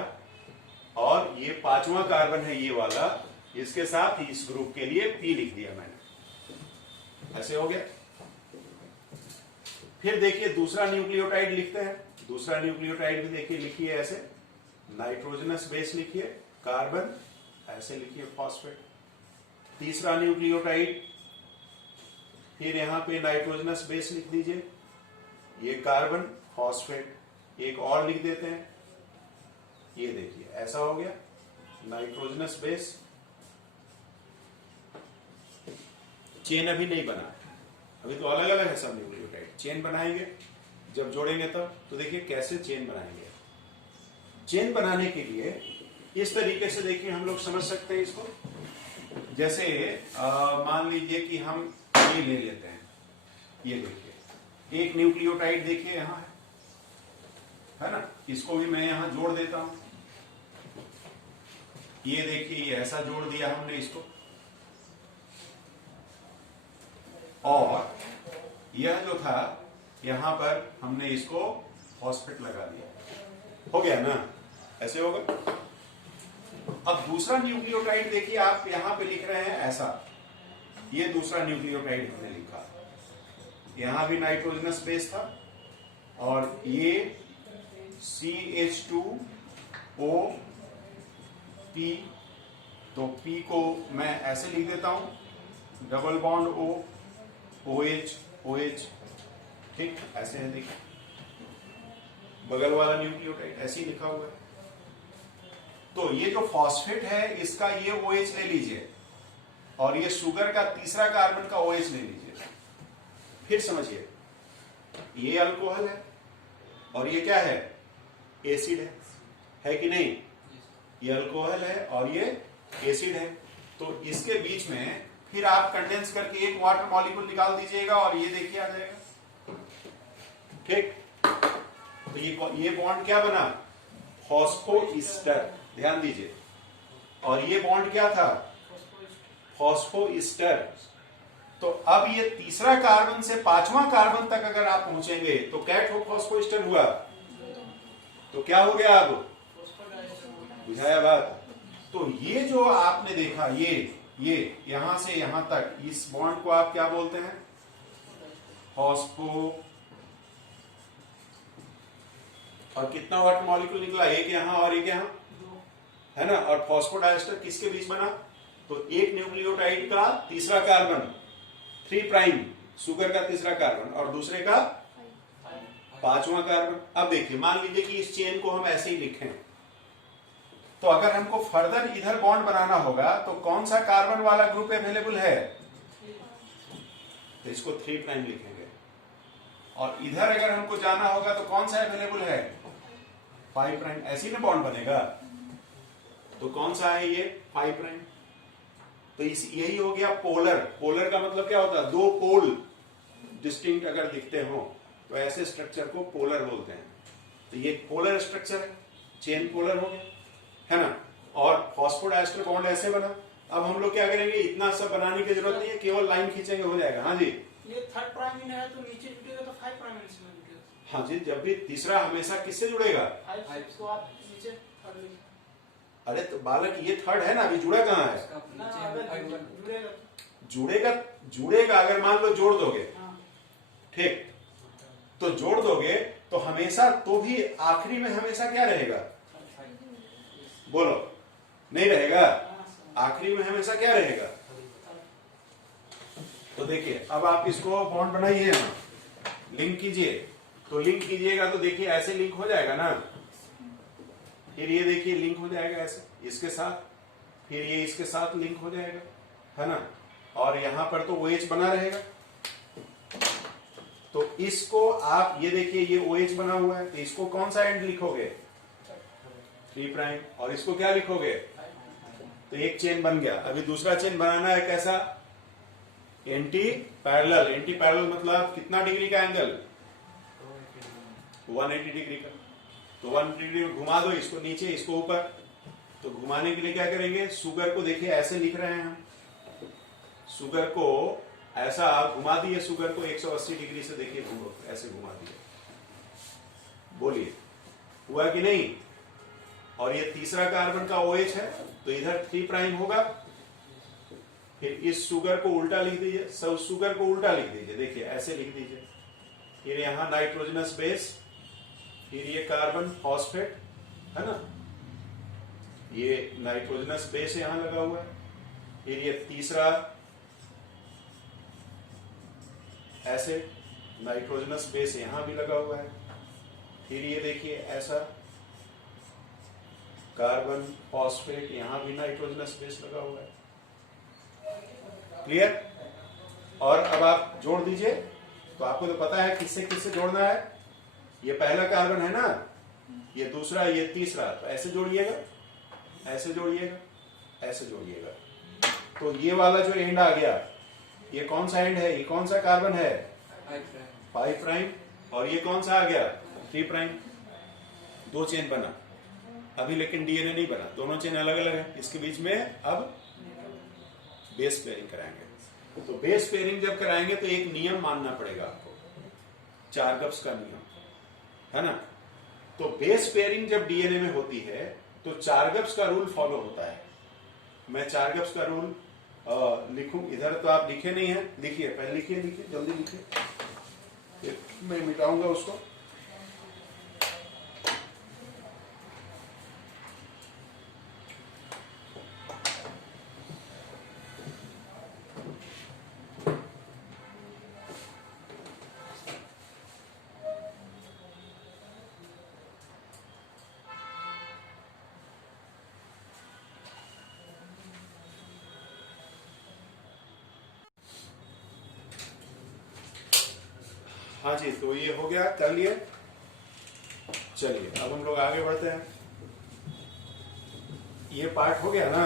और ये 5वां कार्बन है ये वाला, इसके साथ इस ग्रुप के लिए P लिख दिया मैंने। ऐसे हो गया। फिर देखिए दूसरा न्यूक्लियोटाइड लिखते हैं। दूसरा न्यूक्लियोटाइड भी देखिए लिखिए ऐसे, नाइट्रोजनस बेस लिखिए, कार्बन, ऐसे लिखिए फॉस्फेट। तीसरा न्यूक्लियोटाइड, फिर यहां पे नाइट्रोजनस बेस लिख दीजिए, ये कार्बन, फॉस्फेट। एक और लिख देते हैं, ये देखिए ऐसा हो गया नाइट्रोजनस बेस। चेन अभी नहीं बना, अभी तो अलग अलग है सब न्यूक्लियोटाइड। चेन बनाएंगे जब जोड़ेंगे तब। तो देखिए कैसे चेन बनाएंगे। चेन बनाने के लिए इस तरीके से देखिए हम लोग समझ सकते हैं इसको। जैसे मान लीजिए कि हम ये ले लेते हैं, ये देखिए एक न्यूक्लियोटाइड देखिए यहां है ना, इसको भी मैं यहां जोड़ देता हूं। ये देखिए ये ऐसा जोड़ दिया हमने इसको, और यह जो था यहां पर हमने इसको फॉस्फेट लगा दिया। हो गया ना, ऐसे होगा। अब दूसरा न्यूक्लियोटाइड देखिए आप यहां पे लिख रहे हैं ऐसा, ये दूसरा न्यूक्लियोटाइड हमने लिखा। यहां भी नाइट्रोजनस बेस था और ये CH2OP, तो P को मैं ऐसे लिख देता हूं, double bond O, OH, OH। ठीक, ऐसे है देखिए। बगल वाला न्यूक्लियोटाइड ऐसे ही लिखा हुआ है। तो ये जो फॉस्फेट है इसका ये OH ले लीजिए और ये शुगर का तीसरा कार्बन का OH ले लीजिए। फिर समझिए, ये अल्कोहल है और ये क्या है? एसिड है कि नहीं? ये अल्कोहल है और ये एसिड है। तो इसके बीच में फिर आप कंडेंस करके एक वाटर मॉलिक्यूल निकाल दीजिएगा और ये देखिए आ जाएगा। ठीक, तो ये बॉन्ड क्या बना? फॉस्फोइस्टर। ध्यान दीजिए। और ये बॉन्ड क्या था? फॉस्फोइस्टर। तो अब ये तीसरा कार्बन से 5वां कार्बन तक अगर आप पहुंचेंगे तो कैट हो फॉस्फोइस्टर हुआ, तो क्या हो गया? अब बुझाया बात। तो ये जो आपने देखा, ये यहां से यहां तक, इस बॉन्ड को आप क्या बोलते हैं? फॉस्फो। और कितना वाटर मॉलिक्यूल निकला? एक यहां और एक यहां, है ना। और फॉस्फोडाइस्टर किसके बीच बना? तो एक न्यूक्लियोटाइड का तीसरा कार्बन 3 प्राइम, शुगर का तीसरा कार्बन, और दूसरे का 5वां कार्बन। अब देखिए, मान लीजिए कि इस चेन को हम ऐसे ही लिखें, तो अगर हमको फर्दर इधर बॉन्ड बनाना होगा तो कौन सा कार्बन वाला ग्रुप अवेलेबल है, तो इसको 3 प्राइम लिखेंगे। और इधर अगर हमको जाना होगा तो कौन सा अवेलेबल है, 5 प्राइम। ऐसे ही ना बॉन्ड बनेगा, तो कौन सा है ये, 5 प्राइम। तो यही हो गया पोलर। पोलर का मतलब क्या होता है, दो पोल डिस्टिंक्ट अगर दिखते हो तो ऐसे स्ट्रक्चर को पोलर बोलते हैं। तो ये पोलर स्ट्रक्चर है, चेन पोलर हो गया, है ना। और फॉस्फोडाइस्टर बॉन्ड ऐसे बना। अब हम लोग क्या करेंगे, इतना सब बनाने की जरूरत नहीं है, केवल लाइन खींचेंगे हो जाएगा। हाँ जी, ये 3rd प्राइम इन है तो नीचे जुड़ेगा तो 5 प्राइम इसमें जुड़ेगा। हाँ जी, जब भी तीसरा हमेशा किससे जुड़ेगा, 5 को आप नीचे 3rd लिखें। अरे तो बालक ये 3rd है ना, अभी जुड़ा कहाँ है, ना अगर जुड़ेगा जुड़ेगा। जुड़ेगा अगर मान लो जोड़ दोगे, हाँ। ठीक, तो जोड़ दोगे तो हमेशा, तो भी आखिरी में हमेशा क्या रहेगा, बोलो, नहीं रहेगा, आखिरी में हमेशा क्या रहेगा। तो देखिए, अब आप इसको बॉन्ड बनाइए ना, लिंक कीजिए, तो लिंक कीजिएगा तो देखिए ऐसे लिंक हो जाएगा ना। फिर ये देखिए लिंक हो जाएगा ऐसे इसके साथ, फिर ये इसके साथ लिंक हो जाएगा, है ना। और यहां पर तो OH बना रहेगा। तो इसको आप ये देखिए, ये OH बना हुआ है, तो इसको कौन सा एंड लिखोगे, 3 प्राइम। और इसको क्या लिखोगे, तो एक चेन बन गया। अभी दूसरा चेन बनाना है, कैसा, एंटी पैरेलल। एंटी पैरेलल मतलब कितना डिग्री का एंगल, 180 डिग्री का। तो 180 डिग्री घुमा दो, इसको नीचे इसको ऊपर। तो घुमाने के लिए क्या करेंगे, शुगर को देखिए ऐसे लिख रहे हैं हम, शुगर को ऐसा घुमा दिए, शुगर को 180 डिग्री से देखिए ऐसे घुमा दिए। बोलिए हुआ कि नहीं। और ये तीसरा कार्बन का OH है, तो इधर 3 प्राइम होगा। फिर इस शुगर को उल्टा लिख दीजिए, सब शुगर को उल्टा लिख दीजिए, देखिए ऐसे लिख दीजिए। फिर यहां नाइट्रोजनस बेस, फिर ये कार्बन फॉस्फेट, है ना, ये नाइट्रोजनस बेस यहां लगा हुआ है। फिर ये तीसरा ऐसे नाइट्रोजनस बेस यहां भी लगा हुआ है। फिर ये देखिए ऐसा कार्बन फॉस्फेट, यहां भी नाइट्रोजनस बेस लगा हुआ है। क्लियर। और अब आप जोड़ दीजिए, तो आपको तो पता है किससे किससे जोड़ना है। ये पहला कार्बन है ना, ये दूसरा, ये तीसरा, तो ऐसे जोड़िएगा, ऐसे जोड़िएगा, ऐसे जोड़िएगा। तो ये वाला जो एंड आ गया, ये कौन सा एंड है, ये कौन सा कार्बन है, 5 प्राइम। और ये कौन सा आ गया, 3 प्राइम। 2 चेन बना अभी, लेकिन DNA नहीं बना, दोनों चेन अलग अलग है। इसके बीच में अब बेस पेयरिंग कराएंगे। तो बेस पेयरिंग जब कराएंगे तो एक नियम मानना पड़ेगा आपको, चार्गप्स का नियम, है ना। तो बेस पेयरिंग जब DNA में होती है तो चार्गप्स का रूल फॉलो होता है। मैं चार्गप्स का रूल लिखूं, इधर तो आप लिखे नहीं है, लिखिए पहले, लिखिए लिखिए जल्दी लिखिए, मैं मिटाऊंगा उसको। हाँ जी, तो ये हो गया, कर लिए। चलिए अब हम लोग आगे बढ़ते हैं। ये पार्ट हो गया ना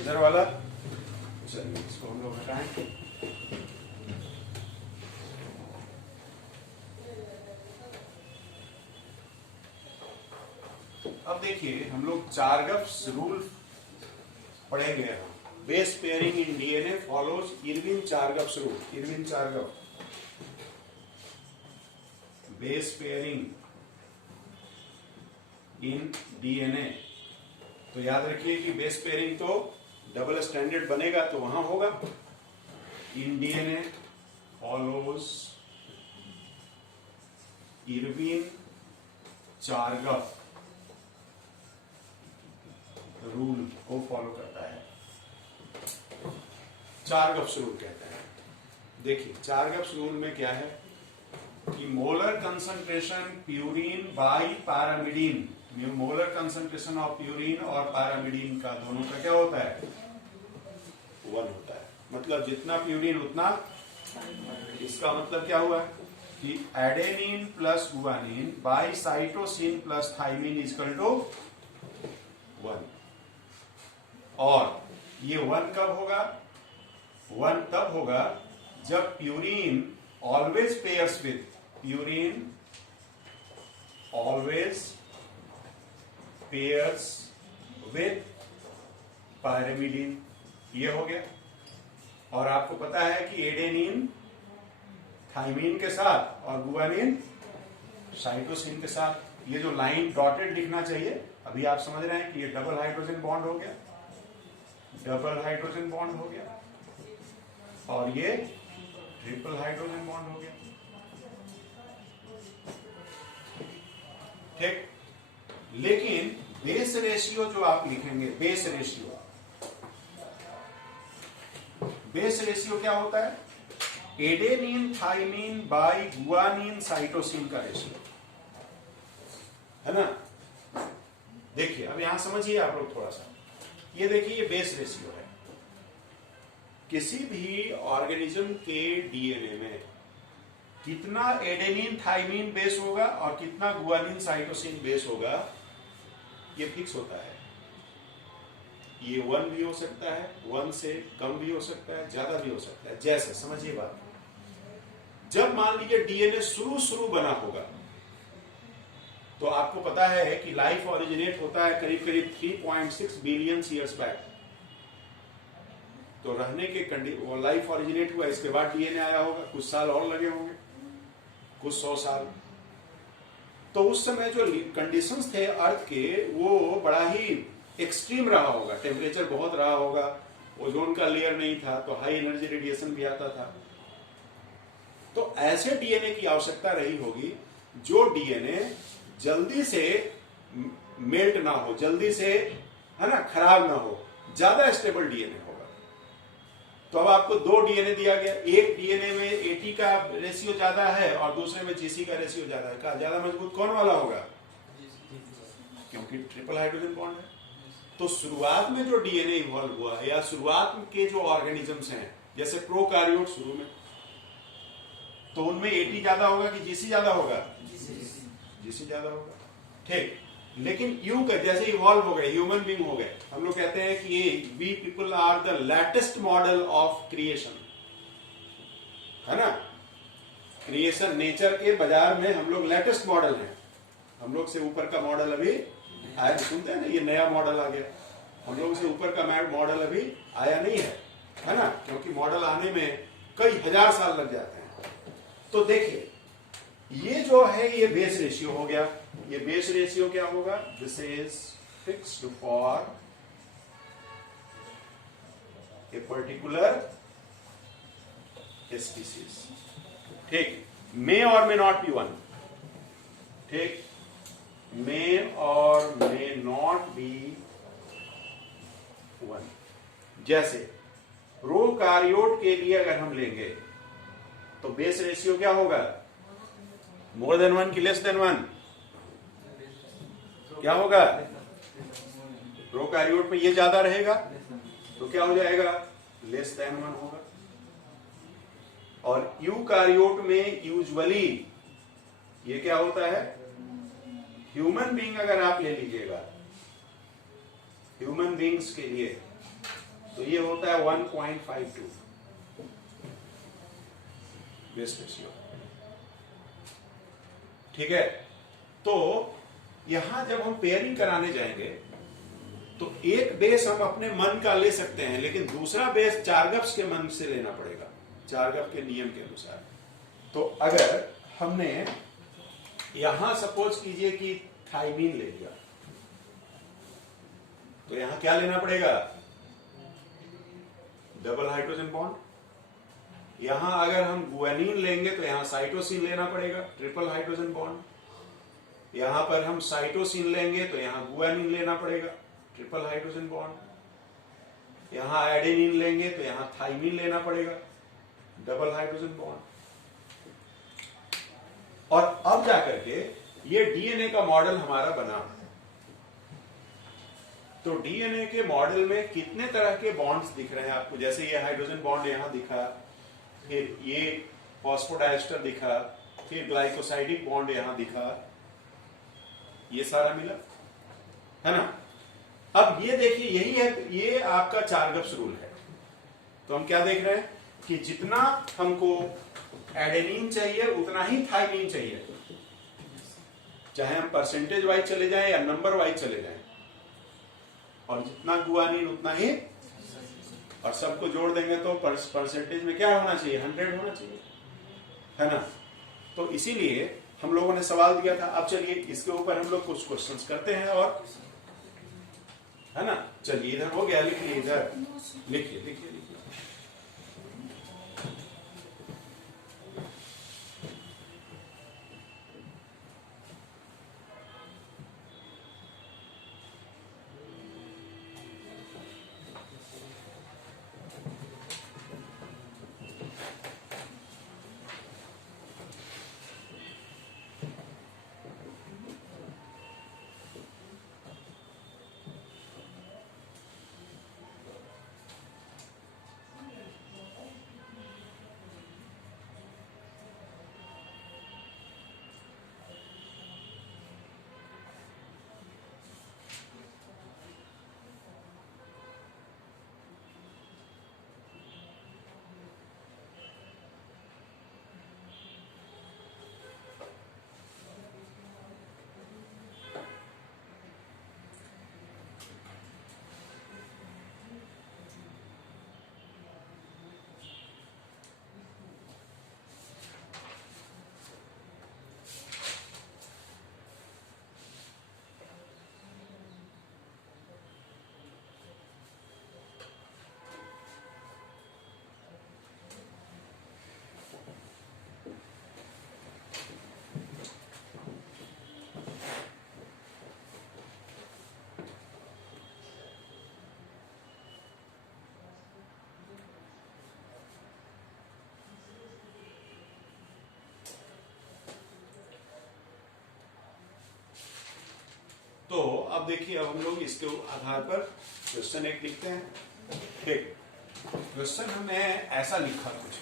इधर वाला, चलिए इसको हम लोग हटाएं। अब देखिए हम लोग चार्गप्स रूल पढ़ेंगे। Base pairing in DNA follows Erwin Chargaff's rule. Erwin Chargaff, base pairing in DNA। तो याद रखिए कि बेस पेयरिंग तो डबल स्टैंडर्ड बनेगा तो वहां होगा। In DNA follows Erwin Chargaff rule को फॉलो करता है, चार्गप्स रूल कहते हैं। देखिए चार्गप्स रूल में क्या है, कि molar concentration purine by pyrimidine, molar concentration of purine और पैरामिडीन का दोनों का क्या होता है? 1 होता है। मतलब जितना प्यूरिन उतना, इसका मतलब क्या हुआ कि adenine plus guanine by cytosine plus thymine equal to 1। और ये 1 कब होगा? 1 तब होगा जब purine always pairs with, purine always pairs with pyrimidine, ये हो गया। और आपको पता है कि एडेनिन थाइमिन के साथ और गुआनिन साइटोसिन के साथ, ये जो लाइन डॉटेड लिखना चाहिए, अभी आप समझ रहे हैं कि ये डबल हाइड्रोजन बॉन्ड हो गया, डबल हाइड्रोजन बॉन्ड हो गया, और ये ट्रिपल हाइड्रोजन बॉन्ड हो गया। ठीक, लेकिन बेस रेशियो जो आप लिखेंगे, बेस रेशियो क्या होता है? Adenine thymine by guanine cytosine का रेशियो, है ना? देखिए अब यहां समझिए आप लोग थोड़ा सा, ये देखिए ये बेस रेशियो है। किसी भी ऑर्गेनिज्म के डीएनए में कितना एडेनिन थाइमिन बेस होगा और कितना गुआनिन साइटोसिन बेस होगा, ये फिक्स होता है। ये 1 भी हो सकता है, 1 से कम भी हो सकता है, ज्यादा भी हो सकता है। जैसे समझिए बात, जब मान लीजिए डीएनए शुरू बना होगा, तो आपको पता है कि लाइफ ओरिजिनेट होता है करीब करीब 3.6 बिलियन ईयर्स बैक। तो रहने के वो लाइफ ओरिजिनेट हुआ, इसके बाद डीएनए आया होगा, कुछ साल और लगे होंगे, कुछ 100 साल। तो उस समय जो कंडीशंस थे अर्थ के, वो बड़ा ही एक्सट्रीम रहा होगा, टेम्परेचर बहुत रहा होगा, ओजोन का लेयर नहीं था, तो हाई एनर्जी रेडिएशन भी आता था। तो ऐसे डीएनए की आवश्यकता रही होगी जो डीएनए जल्दी से मेल्ट ना हो, जल्दी से, है ना, खराब ना हो, ज्यादा स्टेबल डीएनए होगा। तो अब आपको 2 डीएनए दिया गया, एक डीएनए में एटी का रेशियो ज्यादा है और दूसरे में जीसी का रेशियो ज्यादा है, का ज्यादा मजबूत कौन वाला होगा? क्योंकि ट्रिपल हाइड्रोजन बॉन्ड है। तो शुरुआत में जो डीएनए इवॉल्व हुआ है, या शुरुआत के जो ऑर्गेनिजम्स हैं, जैसे प्रोकार्योट शुरू में, तो उनमें एटी ज्यादा होगा कि जीसी ज्यादा होगा? जीसी ज्यादा होगा। ठीक, लेकिन यू का जैसे इवॉल्व हो गए, ह्यूमन बीइंग हो गए, हम लोग कहते हैं कि we people are the latest model of creation, है ना? क्रिएशन, नेचर के बाजार में हम लोग लेटेस्ट मॉडल हैं। हम लोग से ऊपर का मॉडल अभी आया, सुनते हैं ना, ये नया मॉडल आ गया। हम लोग से ऊपर का मॉडल अभी आया नहीं है ना? क्योंकि मॉडल आने में कई हजार साल लग जाते हैं। तो देखिए ये जो है, ये बेस रेशियो हो गया। ये बेस रेशियो क्या होगा? This is fixed for a particular species. ठीक, मे और मे नॉट बी 1। ठीक, मे और मे नॉट बी 1। जैसे प्रोकार्योट के लिए अगर हम लेंगे तो बेस रेशियो क्या होगा? मोर देन 1 की लेस देन 1? क्या होगा? प्रोकार्योट में ये ज्यादा रहेगा, तो क्या हो जाएगा? लेस देन 1 होगा। और यूकार्योट में यूजुअली ये क्या होता है? ह्यूमन बीइंग अगर आप ले लीजिएगा, ह्यूमन बीइंग्स के लिए तो ये होता है 1.52 बेस रेशियो। ठीक है, तो यहां जब हम पेयरिंग कराने जाएंगे तो एक बेस हम अपने मन का ले सकते हैं, लेकिन दूसरा बेस चार्गफ्स के मन से लेना पड़ेगा, चार्गफ के नियम के अनुसार। तो अगर हमने यहां सपोज कीजिए कि थाइमीन ले लिया, तो यहां क्या लेना पड़ेगा? Double hydrogen bond. यहां अगर हम गुआनिन लेंगे तो यहां साइटोसिन लेना पड़ेगा, ट्रिपल हाइड्रोजन बॉन्ड। यहां पर हम साइटोसिन लेंगे तो यहां गुआनिन लेना पड़ेगा, ट्रिपल हाइड्रोजन बॉन्ड। यहां एडेनिन लेंगे तो यहां थाइमीन लेना पड़ेगा, डबल हाइड्रोजन बॉन्ड। और अब जाकर के ये डीएनए का मॉडल हमारा बना। तो डीएनए के मॉडल में कितने तरह के बॉन्ड्स दिख रहे हैं आपको, जैसे ये हाइड्रोजन बॉन्ड यहां दिखा, फिर ये फॉस्फोडाइस्टर दिखा, फिर ग्लाइकोसाइडिक बॉन्ड यहां दिखा, ये सारा मिला है ना। अब ये देखिए, यही है, ये आपका चारगप्स रूल है। तो हम क्या देख रहे हैं कि जितना हमको एडेनिन चाहिए उतना ही थाइमिन चाहिए, चाहे हम परसेंटेज वाइज चले जाएं या नंबर वाइज चले जाएं, और जितना गुआनिन उतना ही, और सबको जोड़ देंगे तो परसेंटेज में क्या होना चाहिए, 100 होना चाहिए, है ना। तो इसीलिए हम लोगों ने सवाल दिया था। अब चलिए इसके ऊपर हम लोग कुछ क्वेश्चंस करते हैं, और है ना। चलिए इधर हो गया, लिखिए, इधर लिखिए लिखिए लिखिए। तो अब देखिए, अब हम लोग इसके आधार पर क्वेश्चन एक लिखते हैं। ठीक, क्वेश्चन हमने ऐसा लिखा कुछ,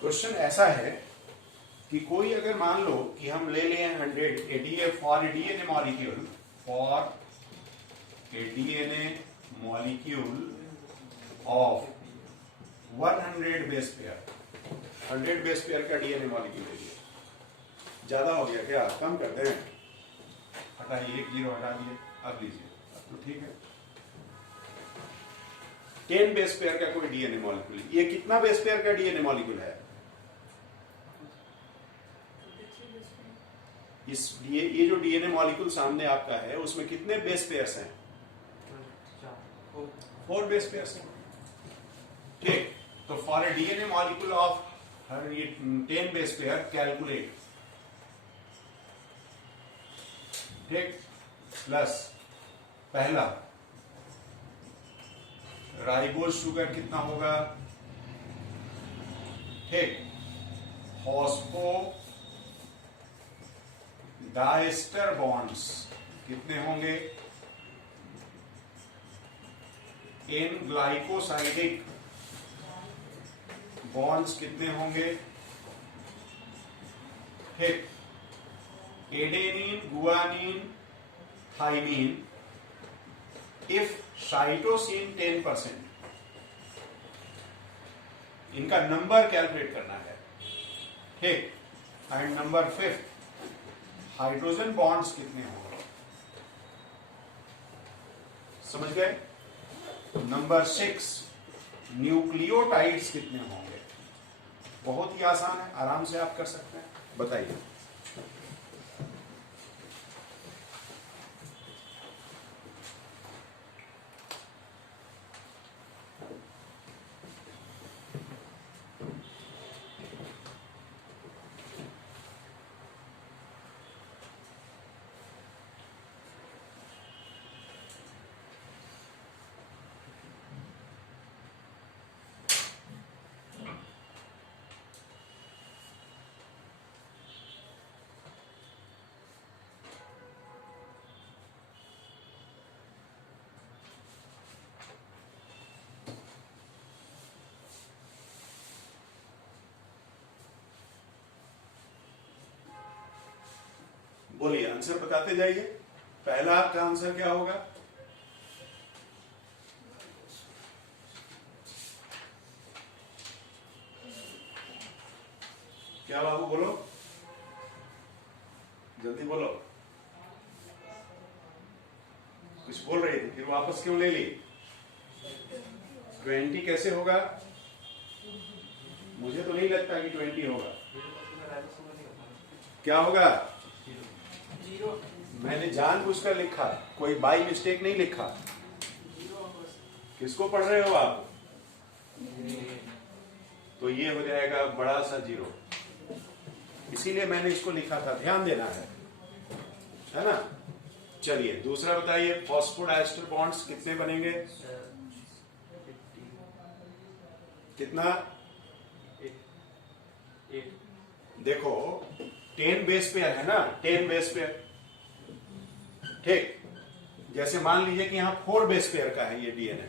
क्वेश्चन ऐसा है कि कोई अगर मान लो कि हम ले लें 100 ADA for DNA molecule, for DNA molecule of 100 base pair, 100 base pair का डीएनए मॉलिक्यूल है। ज्यादा हो गया क्या, कम करते हैं, हटाइए, एक 0 हटा दिए, अब लीजिए, अब तो ठीक है। 10 बेस पेयर का कोई डीएनए मॉलिक्यूल, ये कितना बेस पेयर का डीएनए मॉलिक्यूल है? ये जो डीएनए मॉलिक्यूल सामने आपका है उसमें कितने बेस पेयर्स हैं? 4 बेस पेयर्स हैं। ठीक, तो for a DNA molecule of 10 base pair calculate, ठीक, प्लस पहला राइबोज शुगर कितना होगा, ठीक, फॉस्फो डाइस्टर बॉन्ड्स कितने होंगे, इन ग्लाइकोसाइडिक बॉन्ड्स कितने होंगे, ठीक, adenine, guanine, thymine, if cytosine 10%, इनका नंबर कैलकुलेट करना है, ठीक। एंड नंबर 5 हाइड्रोजन बॉन्ड्स कितने होंगे, समझ गए। नंबर 6 न्यूक्लियोटाइड्स कितने होंगे। बहुत ही आसान है, आराम से आप कर सकते हैं, बताइए। बोलिए, आंसर बताते जाइए। पहला आपका आंसर क्या होगा? क्या बाबू बोलो, जल्दी बोलो। कुछ बोल रही थी फिर वापस क्यों ले ली? 20 कैसे होगा? मुझे तो नहीं लगता कि 20 होगा। क्या होगा? जीरो मैंने जानबूझकर लिखा, कोई बाई मिस्टेक नहीं लिखा। किसको पढ़ रहे हो आप? तो ये हो जाएगा बड़ा सा 0, इसीलिए मैंने इसको लिखा था, ध्यान देना है ना। चलिए दूसरा बताइए, फॉस्फोडाइस्टर बॉन्ड्स कितने बनेंगे? कितना? देखो 10 बेस पेयर है ना, 10 बेस पेयर, ठीक। जैसे मान लीजिए कि यहाँ 4 बेस पेयर का है ये डीएनए,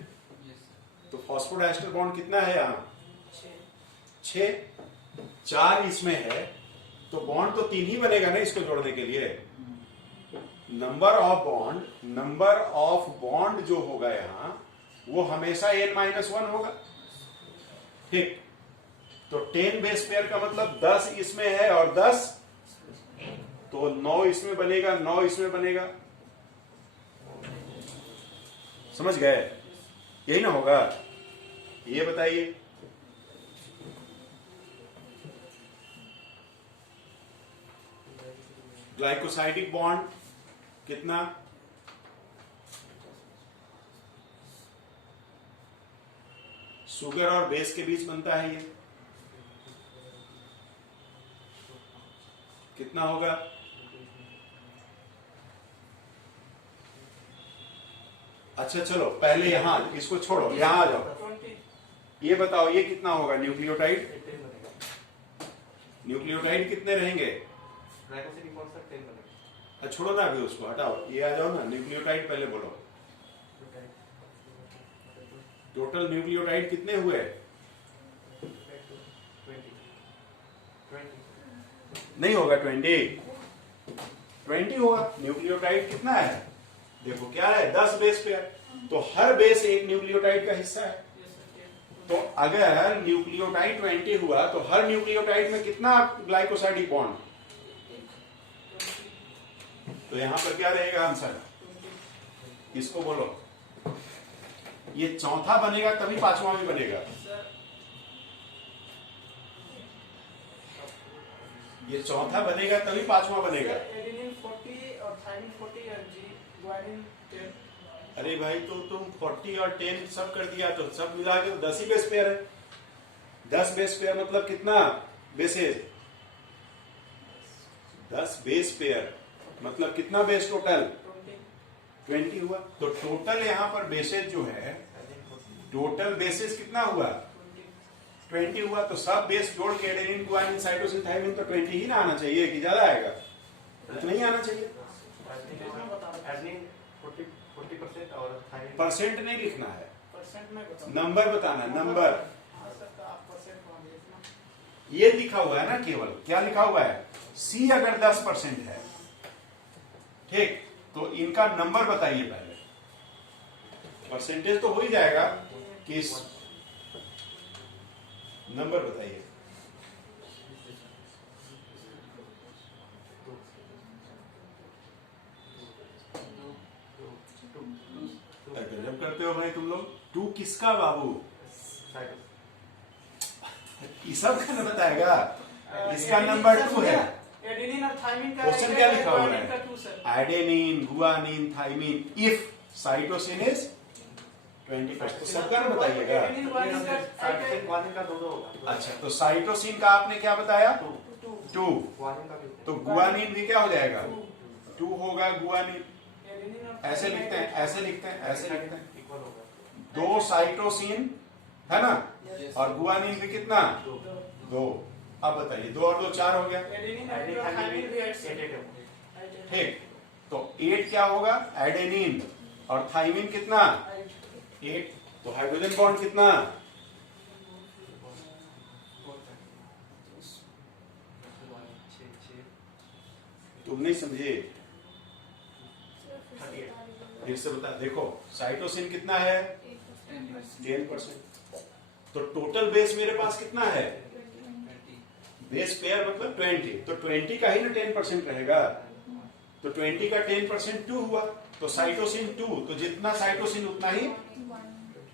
तो फॉस्फोडाइस्टर बॉन्ड कितना है यहाँ? 6। 4 इसमें है, तो बॉन्ड तो 3 ही बनेगा ना इसको जोड़ने के लिए। नंबर ऑफ बॉन्ड जो होगा यहाँ वो हमेशा n-1 होगा, ठीक। तो 10 बेस पेयर का मतलब 10 इसमें है और 10, तो 9 इसमें बनेगा, 9 इसमें बनेगा। समझ गए? यही ना होगा? ये बताइए। ग्लाइकोसाइडिक बॉन्ड कितना? शुगर और बेस के बीच बनता है ये, कितना होगा? अच्छा चलो पहले यहां इसको छोड़ो, यहां आ जाओ। 20 ये बताओ ये कितना होगा न्यूक्लियोटाइड? न्यूक्लियोटाइड कितने रहेंगे? छोड़ो ना अभी उसको, हटाओ, ये आ जाओ ना। न्यूक्लियोटाइड पहले बोलो, टोटल न्यूक्लियोटाइड कितने हुए? 20 नहीं होगा 20 होगा। न्यूक्लियोटाइड कितना है? देखो क्या है, 10 बेस पेयर, तो हर बेस एक न्यूक्लियोटाइड का हिस्सा है। तो अगर न्यूक्लियोटाइड 20 हुआ तो हर न्यूक्लियोटाइड में कितना ग्लाइकोसाइडिक बॉन्ड? तो यहां पर क्या रहेगा आंसर? इसको बोलो, ये चौथा बनेगा तभी पांचवा भी बनेगा। ये चौथा बनेगा तभी पांचवा बनेगा। एडेनिन 40 और थायमिन 40 और गुआनिन 10। अरे भाई तो तुम 40 और 10 सब कर दिया, तो सब मिला के 10 ही बेस पेयर है। 10 बेस पेयर मतलब कितना बेसेज? 10 बेस पेयर मतलब कितना बेस टोटल? 20 हुआ। तो टोटल यहाँ पर बेसेज जो है, टोटल बेसेज कितना हुआ? 20 हुआ। तो सब बेस जोड़ के एडेनिन, गुआनिन, साइटोसिन, थायमिन, तो 20 ही ना आना चाहिए कि ज्यादा आएगा? इतना ही आना चाहिए। परसेंट नहीं लिखना है, नंबर बताना, नंबर। ये लिखा हुआ है ना, केवल क्या लिखा हुआ है? सी अगर 10% है, ठीक, तो इनका नंबर बताइए पहले। परसेंटेज तो हो ही जाएगा, किस नंबर बताइए। गजब करते हो भाई तुम लोग। 2 किसका बाबू? ये सब का न बताएगा, इसका नंबर 2 है। एडेनिन और थायमिन का क्वेश्चन क्या लिखा हुआ गुआनिन का 2 सर। है? Adenine, guanine, thymine if cytosine is 20%। तो सबका न बताइएगा। एडेनिन गुआनिन का अच्छा, तो साइटोसिन का आपने क्या बताया? 2। तो गुआनिन भी क्या हो जाएगा? 2 होगा गुआनिन। एडेनिन और ऐसे लिखते हैं, ऐसे लिखते हैं, ऐसे लिखते हैं। 2 साइटोसिन है ना, और गुआनिन भी कितना? 2। अब बताइए, 2 और 2 4 हो गया, एडेनिन और थायमिन भी 8। ठीक। तो 8 क्या होगा? एडेनिन और थायमिन कितना? 8। तो हाइड्रोजन बॉन्ड कितना? तुम नहीं समझे, सिर्फ 38 फिर से बता। देखो साइटोसिन कितना है, 10%। तो टोटल बेस मेरे पास कितना है, बेस पेयर मतलब 20, तो 20 का ही ना 10% रहेगा, तो 20 का 10% 2 हुआ, तो साइटोसिन 2, तो जितना साइटोसिन उतना ही,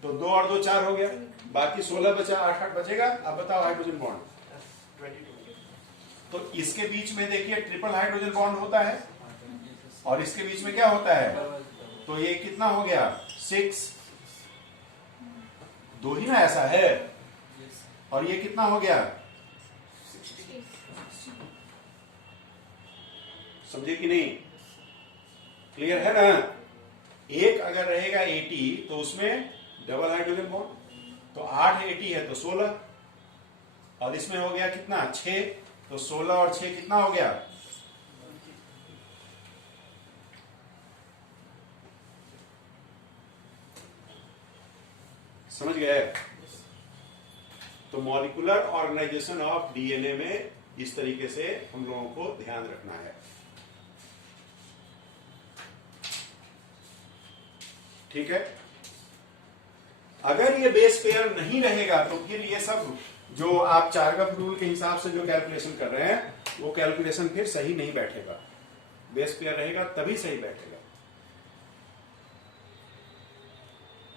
तो 2 और 2 4 हो गया, बाकी 16 बचा, 8 8 बचेगा। अब बताओ हाइड्रोजन बॉन्ड, 22 तो इसके बीच में देखिए ट्रिपल हाइड्रोजन बॉन्ड होता है और इसके बीच में क्या होता है, तो ये कितना हो गया 6, 2 ही ना ऐसा है, और ये कितना हो गया, समझे कि नहीं, क्लियर है ना। एक अगर रहेगा 80 तो उसमें डबल हाइड्रोजन बॉन्ड, तो 8 80 है तो 16, और इसमें हो गया कितना 6, तो 16 और 6 कितना हो गया, समझ गए। तो मॉलिक्यूलर ऑर्गेनाइजेशन ऑफ डीएनए में इस तरीके से हम लोगों को ध्यान रखना है, ठीक है। अगर ये बेस पेयर नहीं रहेगा तो फिर ये सब जो आप चार्गप रूल के हिसाब से जो कैलकुलेशन कर रहे हैं वो कैलकुलेशन फिर सही नहीं बैठेगा, बेस पेयर रहेगा तभी सही बैठेगा।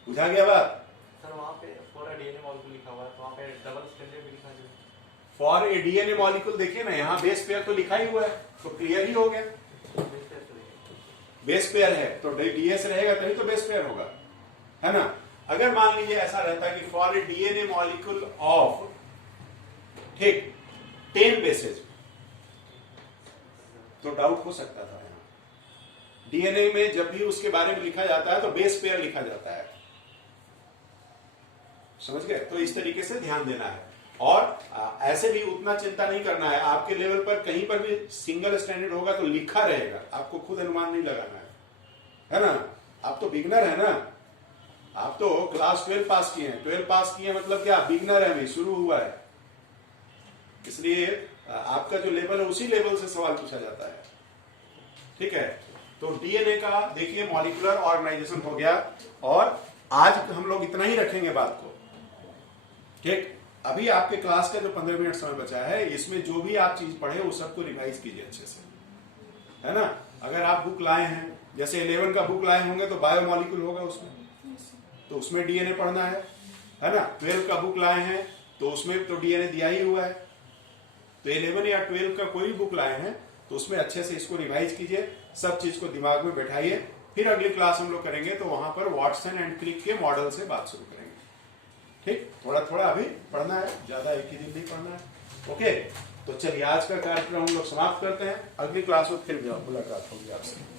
बुझा गया बात। सर वहाँ पे फॉर अ डीएनए मॉलिक्यूल लिखा हुआ है, तो वहाँ पे डबल स्ट्रैंडेड भी लिखा है। फॉर ए डीएनए मॉलिक्यूल देखिए ना, यहाँ बेस पेयर तो लिखा ही हुआ है, तो क्लियर ही हो गया, बेस पेयर है तो डीएस रहेगा तभी तो बेस पेयर होगा, है ना। अगर मान लीजिए ऐसा रहता है कि for a DNA molecule of, ठीक, 10 बेसेज, तो डाउट हो सकता था। यहाँ डीएनए में जब भी उसके बारे में लिखा जाता है तो बेस पेयर लिखा जाता है, समझ गए। तो इस तरीके से ध्यान देना है, और ऐसे भी उतना चिंता नहीं करना है, आपके लेवल पर कहीं पर भी सिंगल स्टैंडर्ड होगा तो लिखा रहेगा, आपको खुद अनुमान नहीं लगाना है ना। आप तो बिगनर है ना, आप तो क्लास 12 पास किए हैं, 12 पास किए मतलब क्या, बिगनर है, अभी शुरू हुआ है, इसलिए आपका जो लेवल है उसी लेवल से सवाल पूछा जाता है, ठीक है। तो डीएनए का देखिए मॉलिक्यूलर ऑर्गेनाइजेशन हो गया, और आज हम लोग इतना ही रखेंगे बात को, ठीक। अभी आपके क्लास का जो 15 मिनट समय बचा है, इसमें जो भी आप चीज पढ़े वो सबको रिवाइज कीजिए अच्छे से, है ना। अगर आप बुक लाए हैं, जैसे 11 का बुक लाए होंगे तो बायो मॉलिक्यूल होगा उसमें, तो उसमें डीएनए पढ़ना है ना। 12 का बुक लाए हैं तो उसमें तो डीएनए दिया ही हुआ है, तो 11 या 12 का कोई भी बुक लाए हैं तो उसमें अच्छे से इसको रिवाइज कीजिए, सब चीज को दिमाग में बैठाइए। फिर अगली क्लास हम लोग करेंगे तो वहां पर वाटसन एंड क्रिक के मॉडल से बात शुरू करेंगे, ठीक। थोड़ा थोड़ा अभी पढ़ना है, ज्यादा एक ही दिन नहीं पढ़ना है, ओके। तो चलिए आज का कार्यक्रम हम लोग समाप्त करते हैं, अगली क्लास में फिर मुलाकात होगी आपसे।